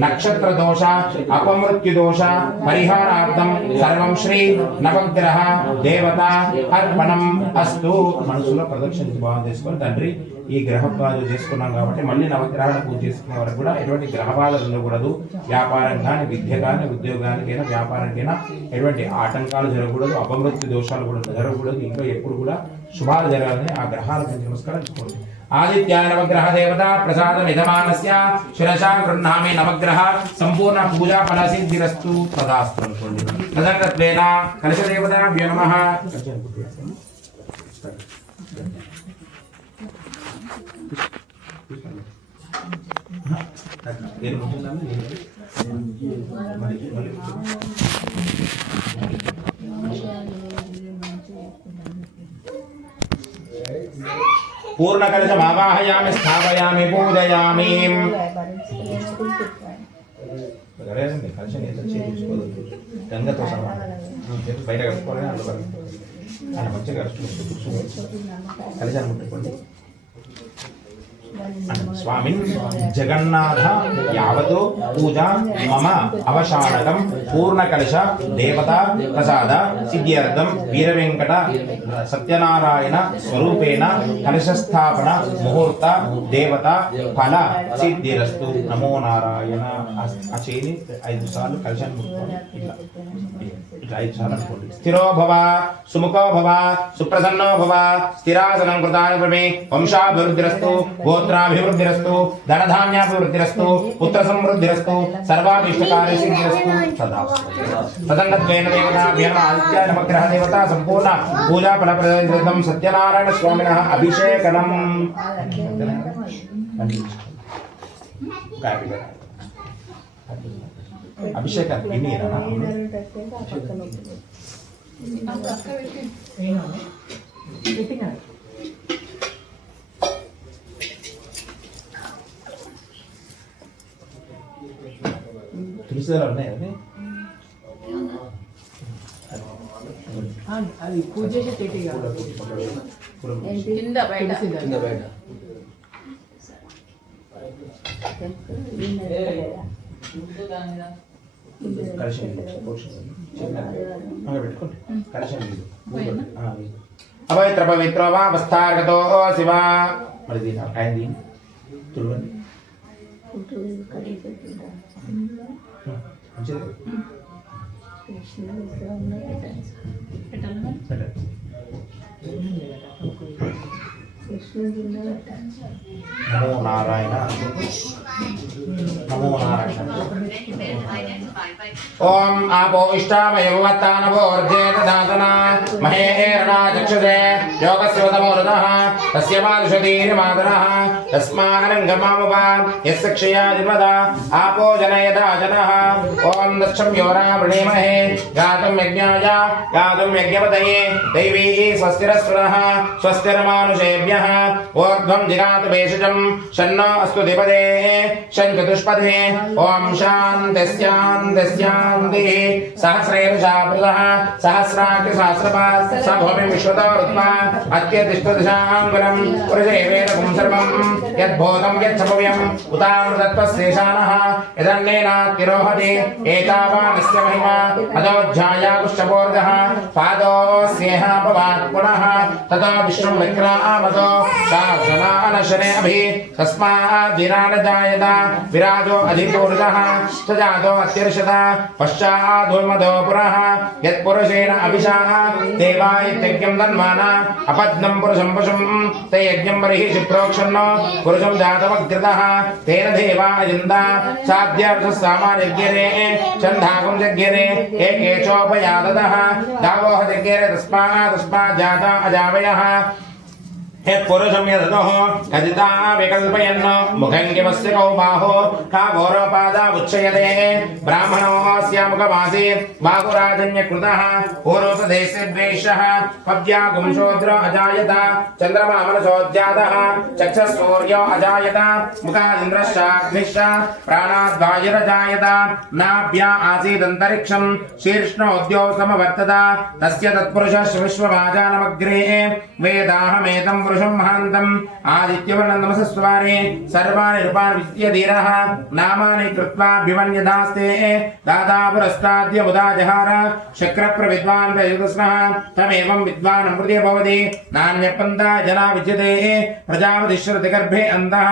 नक्षत्र दोष अपमृत्यु दोष परिहारार्थं सर्वं श्री नवग्रह देवता अर्पणम अस्तु మనసులో ప్రదక్షిణ భావం చేసుకొని తండ్రి ఈ గ్రహ బాధలు చేసుకున్నాం కాబట్టి మళ్ళీ నవగ్రహాల పూజ చేసుకునే వరకు కూడా ఎటువంటి గ్రహ బాధలు ఉండకూడదు వ్యాపారం కానీ విద్య కానీ ఉద్యోగానికైనా వ్యాపారానికైనా ఎటువంటి ఆటంకాలు జరగకూడదు అపమృత్యు దోషాలు కూడా జరగకూడదు ఇంకా ఎప్పుడు కూడా శుభాలు జరగాలని ఆ గ్రహాల గురించి నమస్కారం చేసుకోండి आदित्याय नवग्रह देवता प्रसादम यजमानस्य शिरसा गृह्णामि नवग्रह संपूर्ण पूजा फलसिद्धिरस्तु तदास्तु तदर्थत्वेन कलशदेवताभ्यो नमः पूर्ण कलशमावाहयामि स्थापयामि पूजयामि లేదండి కలిసి చేసుకోదు గంగతో సమానం బయట కలుపుకోవాలి అందులో ఆయన మంచిగా కలుసుకుంటుంది కలిసి అనుకుంటుంది स्वामिन् जगन्नाथ यावतो पूजा मम अवसानकं पूर्णकलश देवता प्रसाद सिद्ध्यर्थं वीरवेंकट सत्यनारायण स्वरूपेण कलशस्थापन मुहूर्त देवता फल सिद्धिरस्तु नमो नारायण अचेनि 5 सार्लु कलशं इट्ला 5 सार्लु अनुकोंडि स्थिरो भव सुमुखो भव सुप्रसन्नो भव स्थिरासनं कृतानि प्रमे वंशाभिवृद्धिरस्तु गोत्राभिवृद्धिरस्तु धनधान्याभिवृद्धिरस्तु पुत्र समृद्धिरस्तु सर्वाभीष्टकार्य सिद्धिरस्तु सदा तदंगत्वेन देवताभ्यः आदित्य नवग्रह देवता संपूर्ण पूजा फलप्रदं सत्यनारायण स्वामिनः अभिषेकनम् अभिषेक तुलसीदार అది పూజ చేసే పెట్టి కాదు కింద బయట अपवित्र पवित्रो वा वस्तार्गतो शिवा मरिदीना कायंदी तुलवंడి नमो नारायण नमो नारायण ओम आपो इष्टामयवत्तानवोर्जेतदातना महेरणा चक्षुषे योगस्योतमोरतः तस्य मादुषधीर्मादनः तस्मानङ्गमामुपा यस्य क्षयादिमदा आपो जनयदा जनः ओम दक्षं योरा वृणीमहे गातुं यज्ञाय गातुं यज्ञपतये दैवी स्वस्तिरस्वरः स्वस्तिर्मानुषेभ्यः ऊर्ध्वं जिगात भेषजं शन्नो अस्तु द्विपदे शङ्खचतुष्पदे ओम शान्तिः सहस्रेर्षा पृथः सहस्राख्य सहस्रपात् स भूमिं विश्वतो रुत्वा अत्यतिष्ठदिशाङ्कुलं पुरुषेवेन पुं सर्वं यद्भूतं यच्छपव्यम् उतामृतत्वस्येषानः यदन्नेनातिरोहति एतावानस्य महिमा अदोज्झायाकुष्ठपूर्धः पादोऽस्येहापवात् पुनः ततो विष्णुं विक्रामतो शासनानशने अभि तस्मात् वीरान जायत विराजो अधिपूर्णः स जातो अत्यर्षता पश्चादुर्मदो पुरः यत्पुरुषेण अभिषाः देवायत्यज्ञं तन्माना अपद्नं पुरुषं पशुं ते यज्ञं बर्हिषि प्रोक्षन्नो पुरुषं जातमग्रतः तेन देवा अजन्ता साध्यर्थः सामान्यज्ञरे छन्दागुं जज्ञरे एकेचोपयादतः दावोह जज्ञरे तस्मात् जाता अजावयः यत्पुरुषं यदतोः कथिता विकल्पयन् मुखं किमस्य कौ बाहो का गौरवपादा उच्यते ब्राह्मणोऽस्य मुखमासीत् बाहुराजन्यकृतः पूर्वोपदेशे द्वेषः पद्यागुंशोद्र अजायत चन्द्रमा मनसोज्जातः चक्षुसूर्यो अजायत मुखादिन्द्रश्चाग्निश्च प्राणाद्वायुरजायत नाभ्या आसीदन्तरिक्षं शीर्ष्णोद्यो समवर्तत तस्य तत्पुरुषः विश्वभाजानमग्रे वेदाहमेतं पुरुषं महान्तम् आदित्यवर्णं नमसस्वारे सर्वाणि रूपाणि विद्यधीरः नामानि कृत्वा अभिमन्यदास्ते दाता पुरस्ताद्य मुदा जहार शक्रप्रविद्वान् प्रयुतस्नः तमेवं विद्वान् अमृते भवति नान्यपन्था जना विद्यते प्रजापतिश्रुतिगर्भे अन्तः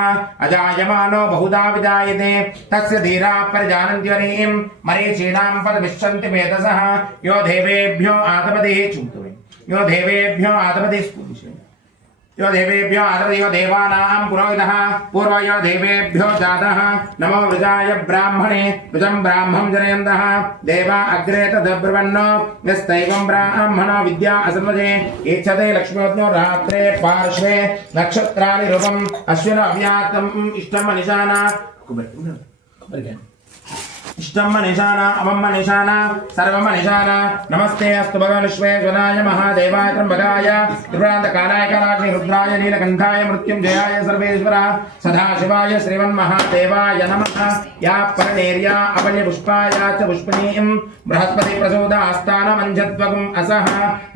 अजायमानो बहुधा विजायते तस्य धीराः परिजानन्ति वरीं मरीचीनां पदमिच्छन्ति मेधसः यो देवेभ्यो आतपतिः चुम्तुवे यो देवेभ्यो आतपतिः स्फुटिषे यो देवेभ्यो आदरयो देवानां पुरोहितः पूर्वयो देवेभ्यो जातः नमो वृजाय ब्राह्मणे वृजं ब्राह्मं जनयन्तः देवा अग्रे तदब्रुवन्नो यस्तैवं ब्राह्मणो विद्या असन्वजे इच्छते लक्ष्मीवत्नो रात्रे पार्श्वे नक्षत्राणि रूपम् अश्विनो अव्यातम् इष्टम् अनिशाना इष्टम निशाना अमम निशाना सर्वम निशाना नमस्ते अस्तु भगवान् विश्वेश्वराय महादेवाय त्र्यंबकाय त्रिपुरान्तकालाय कालाग्नि रुद्राय नीलकण्ठाय मृत्युञ्जयाय सर्वेश्वराय सदाशिवाय श्रीमन्महादेवाय नमः या परनेर्या अपल्यपुष्पाय च पुष्पिणीं बृहस्पति प्रचोदयास्तानमञ्जत्वगुम् असः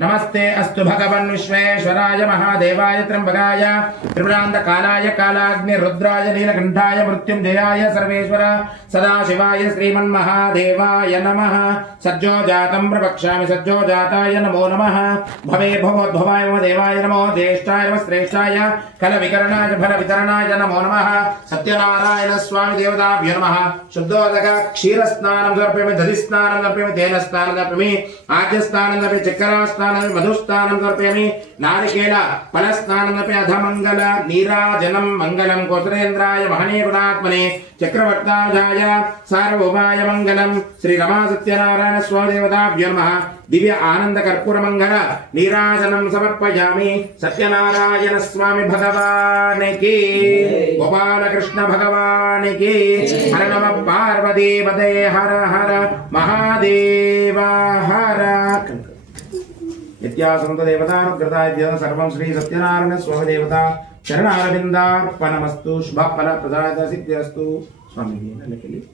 नमस्ते अस्तु भगवान् विश्वेश्वराय महादेवाय त्र्यंबकाय त्रिपुरान्तकालाय कालाग्नि रुद्राय नीलकण्ठाय मृत्युञ्जयाय सर्वेश्वराय सदाशिवाय श्रीमन्महादेवाय नमः सज्जो जातं प्रवक्ष्यामि सज्जो जाताय नमो नमः भवे भवोद्भवाय मम देवाय नमो ज्येष्ठाय नमः श्रेष्ठाय कलविकरणाय फलवितरणाय नमो नमः सत्यनारायण स्वामी देवताभ्यो नमः शुद्धोदक क्षीरस्नानं समर्पयामि दधिस्नानं समर्पयामि तेन स्नानं समर्पयामि आज्यस्नानं समर्पयामि चक्रास्नानं मधुस्नानं समर्पयामि नारिकेल फलस्नानं समर्पयामि अधमङ्गल नीराजनं मङ्गलं कोसलेन्द्राय महनीय गुणात्मने चक्रवर्ताय सार्वभौमाय मंगलम श्री रमा सत्यनारायण स्वामी देवताभ्यो नमः दिव्य आनंद कर्पूर मंगल नीराजनम समर्पयामि सत्यनारायण स्वामी भगवान की गोपाल कृष्ण भगवान की हर नमः पार्वती पते हर हर महादेव हर इत्यासंत देवतानुग्रताय सर्वं श्री सत्यनारायण स्वामी देवता चरणारविंदार्पणमस्तु शुभ फल प्रदायक सिद्धिरस्तु स्वामी जी ने के लिए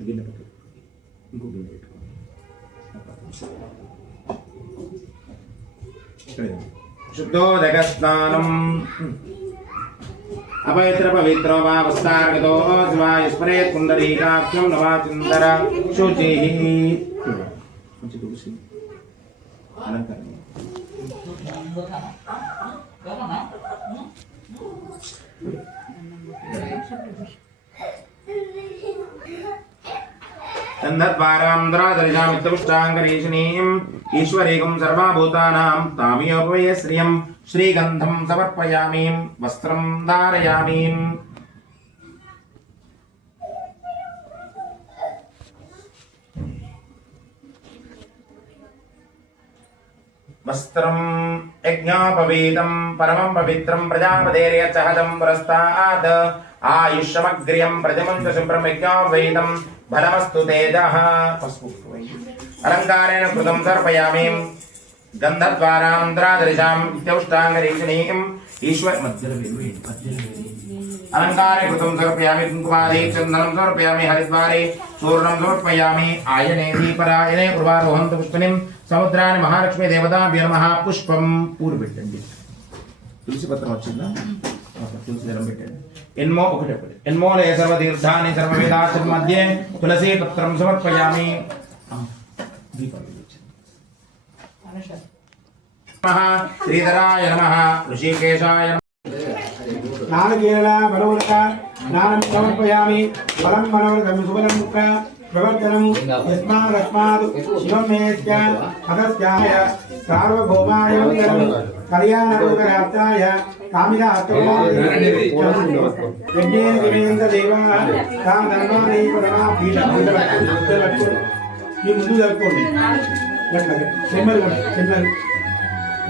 गिनने पड़े इनको गिनने शुद्धोदकस्नानम् अपवित्र पवित्रो वा वस्तार्गतो शिवाय स्मरेत् पुण्डरीकाक्षं नवाचिन्दर शुचिः अलंकार तन्धद्वारान्द्रादरिजामित्तपुष्टाङ्गरीषिणीम् ईश्वरीकं सर्वभूतानां तामियोपवेय श्रियं श्रीगन्धं समर्पयामि वस्त्रं धारयामि वस्त्रं यज्ञोपवीतं परमं पवित्रं प्रजापतेर्यच्छहदं पुरस्तात् आयुष्यमग्र्यं प्रतिमन्त्रं ब्रह्मज्ञोपवीतं फलमस्तु तेजः अलङ्कारेण कृतं सर्पयामि गन्धद्वारान्द्रादृशां इत्यौष्टाङ्गरीषिणीम् ईश्वर अलङ्कारे कृतं समर्पयामि कुङ्कुमादि चन्दनं समर्पयामि हरिद्वारे चूर्णं समर्पयामि आयने दीपरायणे पूर्वारोहन्त पुष्पिणीं समुद्रानि महालक्ष्मी देवताभ्यो नमः पुष्पं पूर्वపెట్టండి तुलसी पत्रं వచ్చిందా तुलसी दलं పెట్టండి ఎన్మో ఒకటి ఎన్మోలే సర్వ తీర్థాని సర్వ వేదాశ్రమ మధ్యే तुलसी पत्रं समर्पयामि దీపం नमः श्रीधराय नमः ऋषिकेशाय नारकेला बलवलक नानं समर्पयामि फलं मनोरथं सुबलं मुख प्रवर्तनं यस्मादस्माद् शिवं मेत्य अगस्त्याय सार्वभौमाय मङ्गलं कल्याणलोकराप्ताय कामिदात्मने यज्ञेन देवाः तां धर्माणि परमा पीठं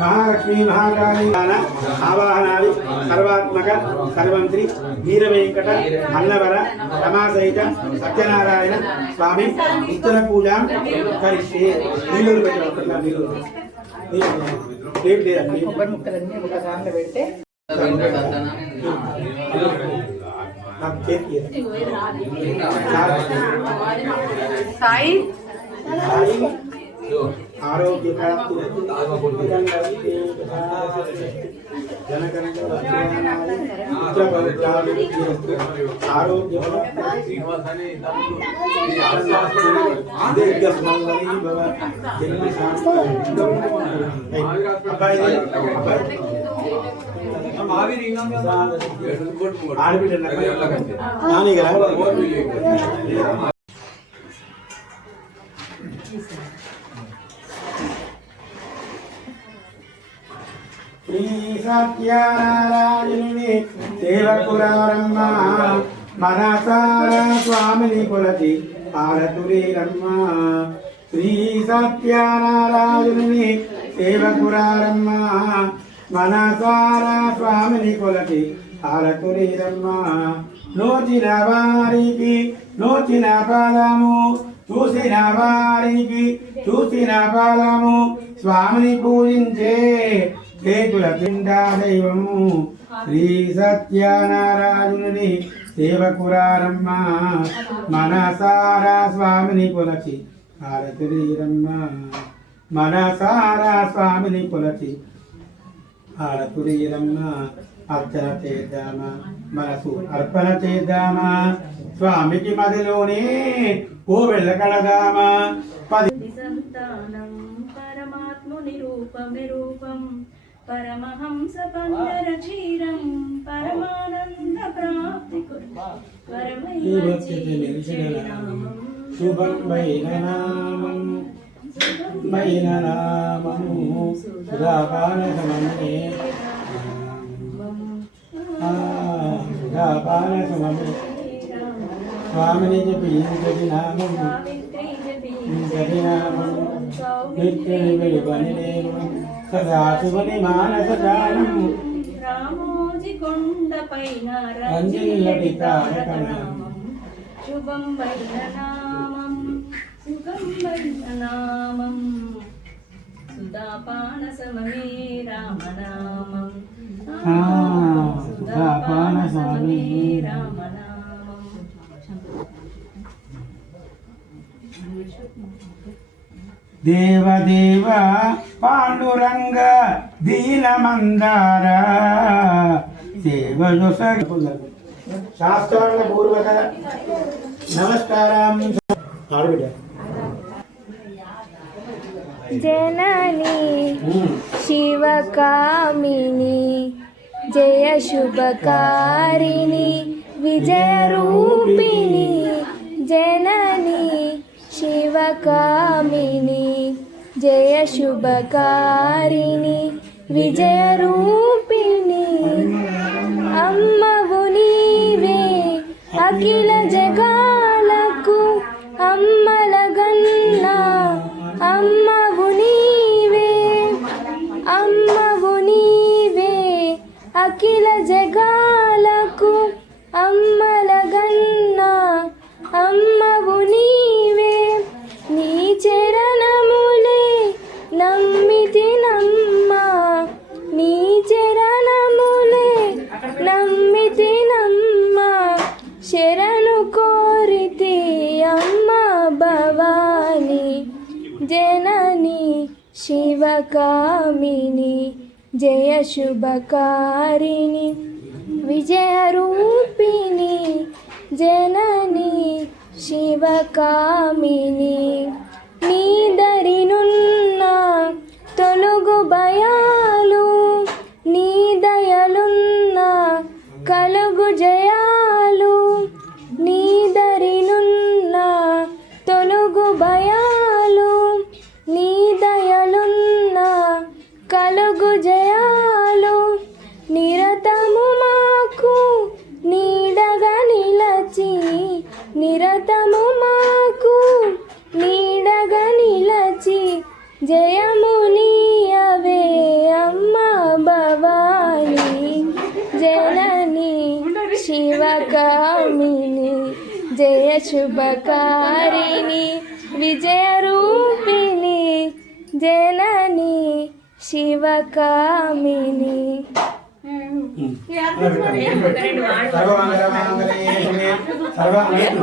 महालक्ष्मी महाकाली आवाहनादि सर्वात्मक सर्वंत्री वीरवेंकट अन्नवर रमासहित सत्यनारायण स्वामी उत्तर पूजा करिष्ये नीलूरु పెట్టిన నీలూరు డేట్ లేదండి కొబ్బరి ముక్కలన్నీ ఒక దాంట్లో పెడితే నాకు చేతి సాయి సాయి आरोग्य प्राप्ति आरोग्य श्री सत्यानारायणी सेवकुलारम्मा मनसार स्वामिनी कुलति आरतुरीरम्मा श्री सत्यानारायणी सेवकुलारम्मा मनसार स्वामिनी कुलति आरतुरीरम्मा నోచిన వారికి నోచిన ఫలము చూసిన వారికి చూసిన ఫలము స్వామిని పూజించే చేతుల పిండా దైవము శ్రీ సత్యనారాయణుని సేవకురారమ్మ మనసారా స్వామిని కొలచి హారతురీరమ్మ మనసారా స్వామిని కొలచి హారతురీరమ్మ అర్చన చేద్దామా మనసు అర్పణ చేద్దామా స్వామికి మదిలోనే ఓ వెళ్ళకడదామా సంతానం పరమాత్ముని రూపమే రూపం పరమహంస పండర క్షీరం పరమానంద ప్రాప్తి శుభం వైననామం వైననామము సుధాపాన సమమే సుధాపాన సమమే స్వామిని జపించటి నామం ఇంతటి నామం నిత్యని వెలువని నేను సదా శుభని మానస జానం రామోజీ కొండపైన రంజిల్లటి తారక నామం శుభం వైననామం సుఖం వైననామం సుధాపాన సమమే రామనామం సుధాపాన సమమే రామనామం దేవదేవ పాండురంగ దీనమందార సేవయొస శాస్త్రాల పూర్వక నమస్కారం ఆడబిడ్డ జనని శివకామిని జయ శుభకారిణి విజయ రూపిణి జనని శివకామిని జయ శుభకారిణి విజయ రూపిణి అమ్మవు నీవే అఖిల జగాలకు అమ్మలగన్నా అమ్మవు నీవే అమ్మవు నీవే అఖిల జగాలకు అమ్మలగన్నా అమ్మవు నీవే నీ చరణములే నమ్మితినమ్మ నీ చరణములే నమ్మితినమ్మ శరణు కోరితి అమ్మ భవాని జనని శివకామిని జయ శుభకారిణి విజయ రూపిణి జనని శివకామిని నీ దరినున్న తొలుగు భయాలు నీ దయలున్న కలుగు జయాలు నీ దరినున్న తొలుగు భయాలు నీ దయలున్న కలుగు జయాలు నిరతము మాకు నీడగా నిలచి నిరతము మాకు నీడగా నిలచి జయమునియవే అమ్మ భవాని జనని శివకామిని జయ శుభకారిణి విజయ రూపిణి జనని శివకామిని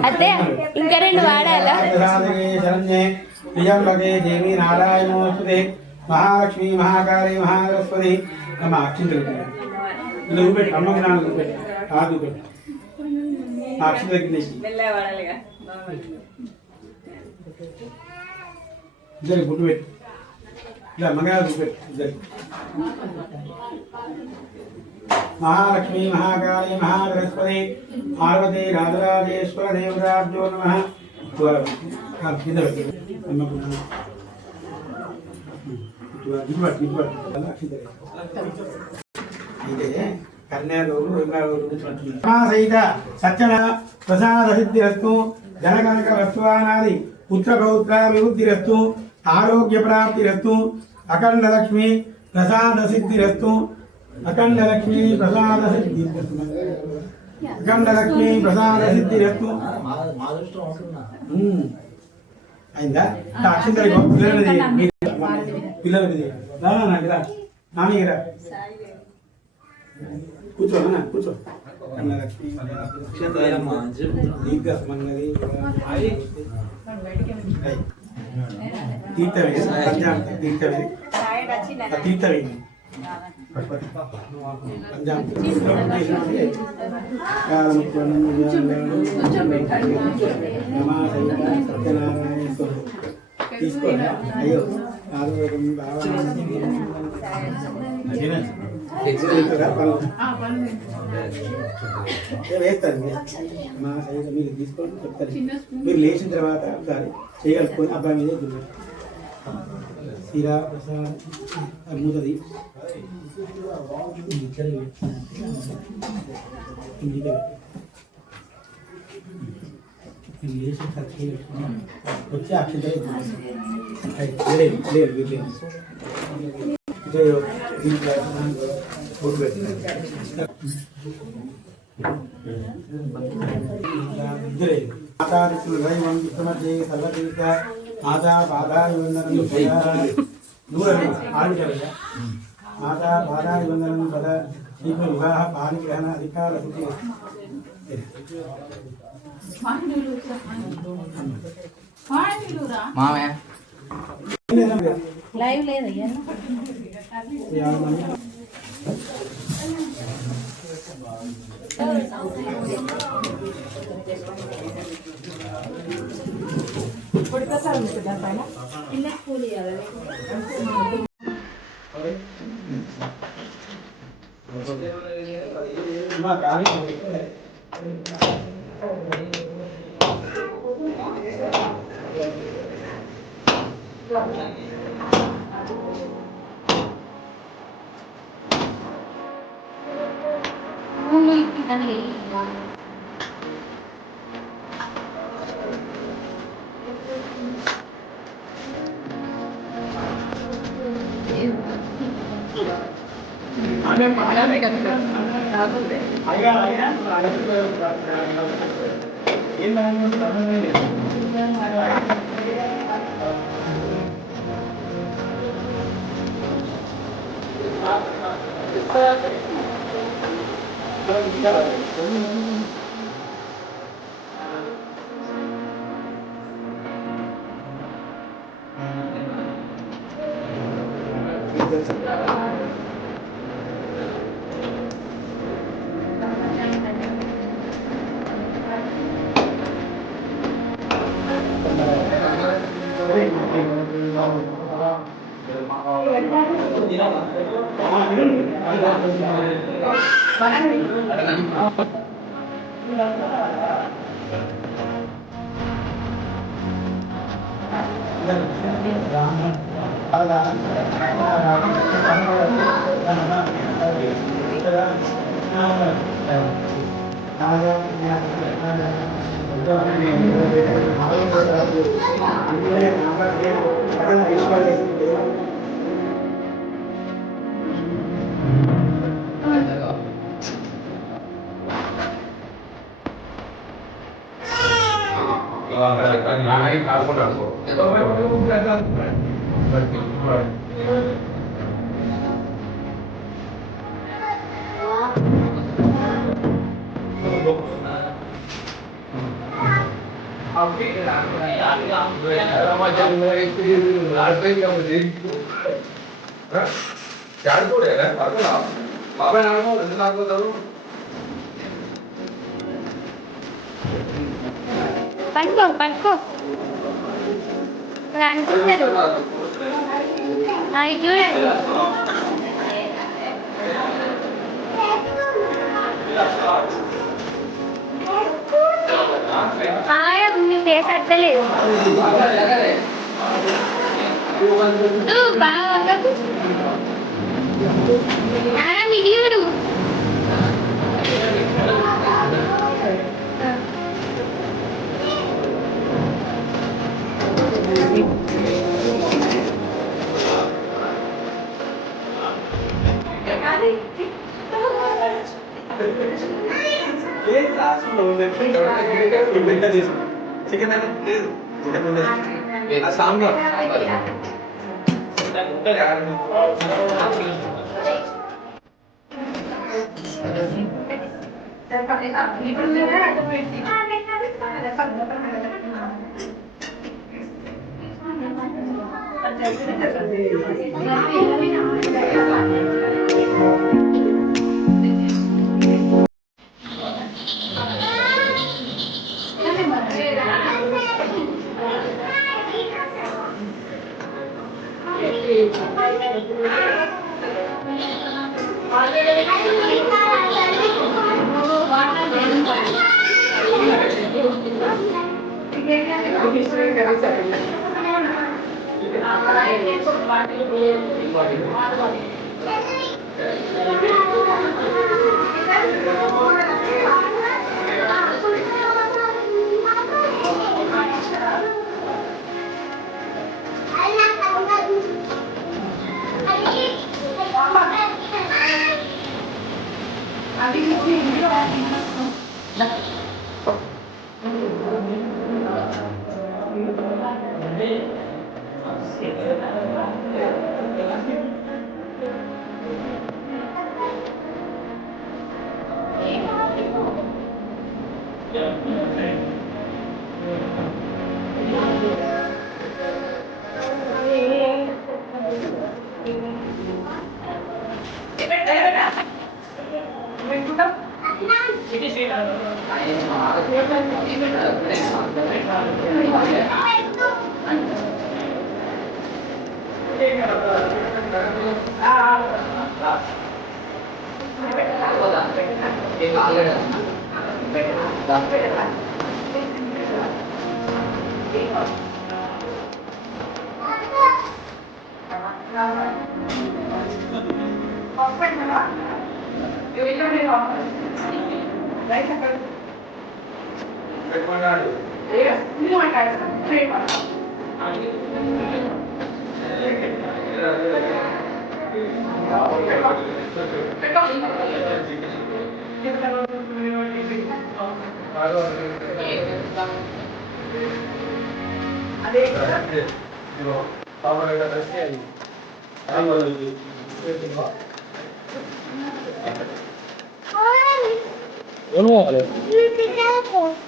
అదే ఇంకా రెండు వాడాలా దేవి నారాయణోస్తుతే మహాలక్ష్మి మహాకాళి మహాసరస్వతి నమ అక్షింతలు పెట్టు అమ్మకు నాన్న పెట్టు కాదు పెట్టు అక్షింత దగ్గర ఇద్దరు గుడ్డు పెట్టు ఇలా మంగళ పెట్టు ఇద్దరు మహాలక్ష్మి మహాకాళి మహాసరస్వతి పార్వతి రాజరాజేశ్వర దేవతాభ్యో నమ కింద పెట్టు అమ్మకు నాన్న సహిత సత్యన ప్రసాద సిద్ధిరస్తు జనకనక వస్తువానాది పుత్ర పౌత్ర విబుద్ధిరస్తు ఆరోగ్య ప్రాప్తిరస్తు అఖండ లక్ష్మి ప్రసాద సిద్ధిరస్తు అఖండ లక్ష్మి ప్రసాద సిద్ధిరస్తు గంధలక్ష్మి ప్రసాద సిద్ధిరస్తు. అయిందా? అక్షింతలు పిల్లలది నాన్నరా నాన్నగిరా కూర్చో అన్న కూర్చో. గంధలక్ష్మి దీర్ఘస్మంగళి తీర్థమే తీర్థమే తీర్థమే తీసుకోండి. అయ్యో వేస్తారు మా సైడ్ మీరు తీసుకోండి చెప్తారు. మీరు లేచిన తర్వాత ఒకసారి చేయగలుపుకొని అబ్బాయి మీద సిరా ప్రసాద్ మూతది వచ్చి అక్షింత మాతాదిత్యులు దైవం విష్ణుమధ్య సర్వతీర్థ మాతా బాధారి వందనం మాతా బాధారి వందనం పద శీఘ్ర వివాహ పాణిగ్రహణ అధికార శుద్ధి లైవ్ లేదయ్యా ఇలా స్కూల్ ఇవ్వాలి పడుకో అనుకుంటారు మీ ఫేస్ అర్థలేదు బాగా వీడియోడు చికెన్ సాంబార్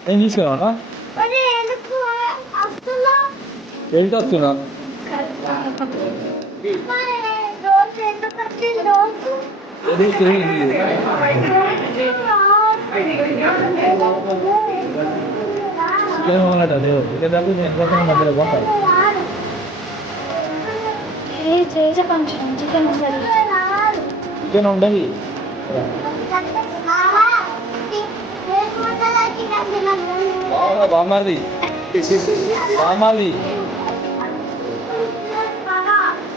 ఏం తీసుకున్నావా ఏంటి వస్తున్నా మధ్యలో పోతాయి చికెన్ ఉండదు బామ్మది బామ్మది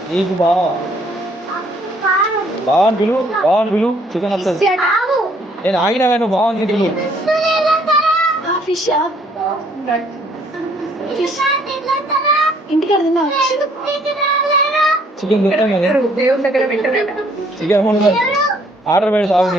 నీకు బావా బావని పిలువు చికెన్ వస్తుంది నేను ఆగినా కానీ బాగుంది పిలువు ఇంటికి వెళ్తున్నా చికెన్ తింటాం కదా చికెన్ ఆర్డర్ పెట్టి సాగు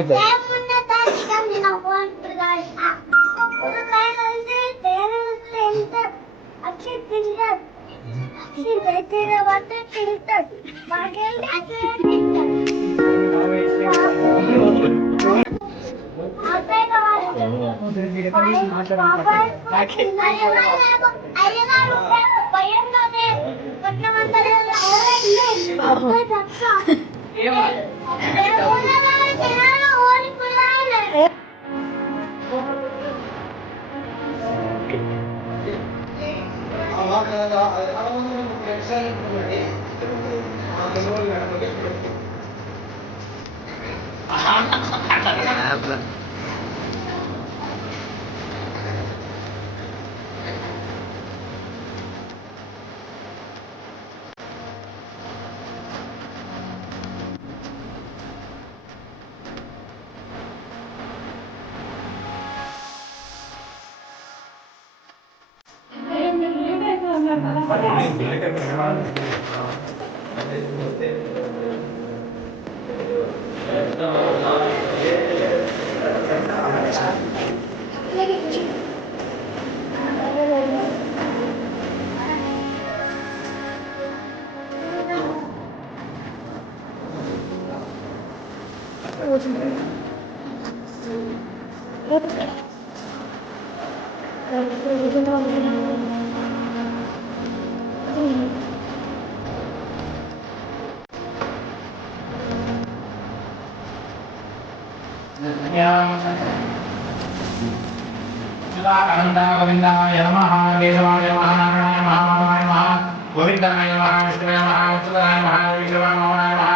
గోవిందాయ నమః కేశవాయ నమః నారాయణాయ నమః మాధవాయ నమః గోవిందాయ నమః విష్ణువే నమః ఉత్తరాయ నమః విక్రమాయ నమః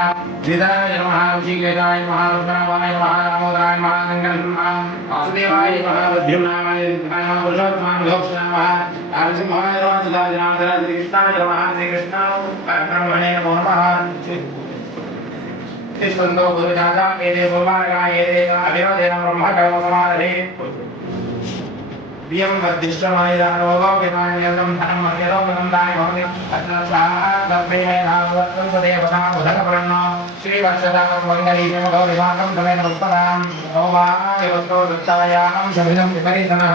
శ్రీధరాయ నమః ఋషికేశాయ నమః రుద్రాయ నమః దామోదరాయ నమః శంకరాయ నమః వాసుదేవాయ నమః ప్రద్యుమ్నాయ నమః పురుషోత్తమాయ నమః నరసింహాయ నమః సుధాజనాథ శ్రీకృష్ణాయ నమః శ్రీకృష్ణాయ పరబ్రహ్మణే నమో నమః तिष्ठन्तो गुरुजाता एते भुवनागा एते अविरोधेन ब्रह्मकर्मसमारभे दियं वद्दिष्टमायदानो लोकितान्यं धनं मह्यलोकनन्दाय भवति अत्नस्वाहा दर्भेण नावत्तं देवता उदकपर्णो श्रीवत्सदां मङ्गलीजमो विभागं तमेन उत्तरां नोवायवस्तो दत्तायां शमिनं विपरीतनः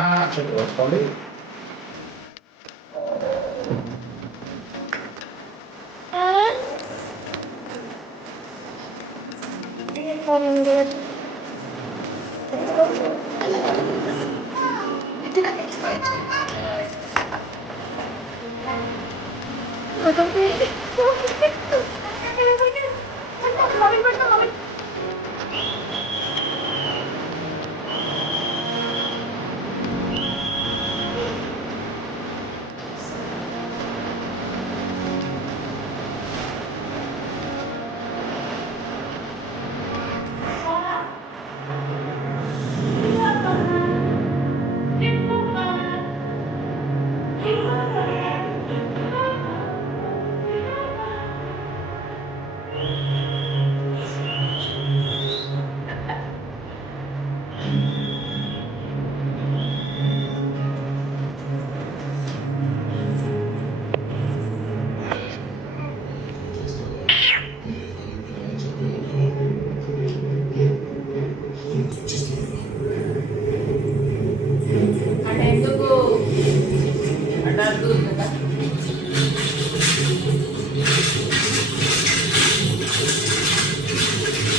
Just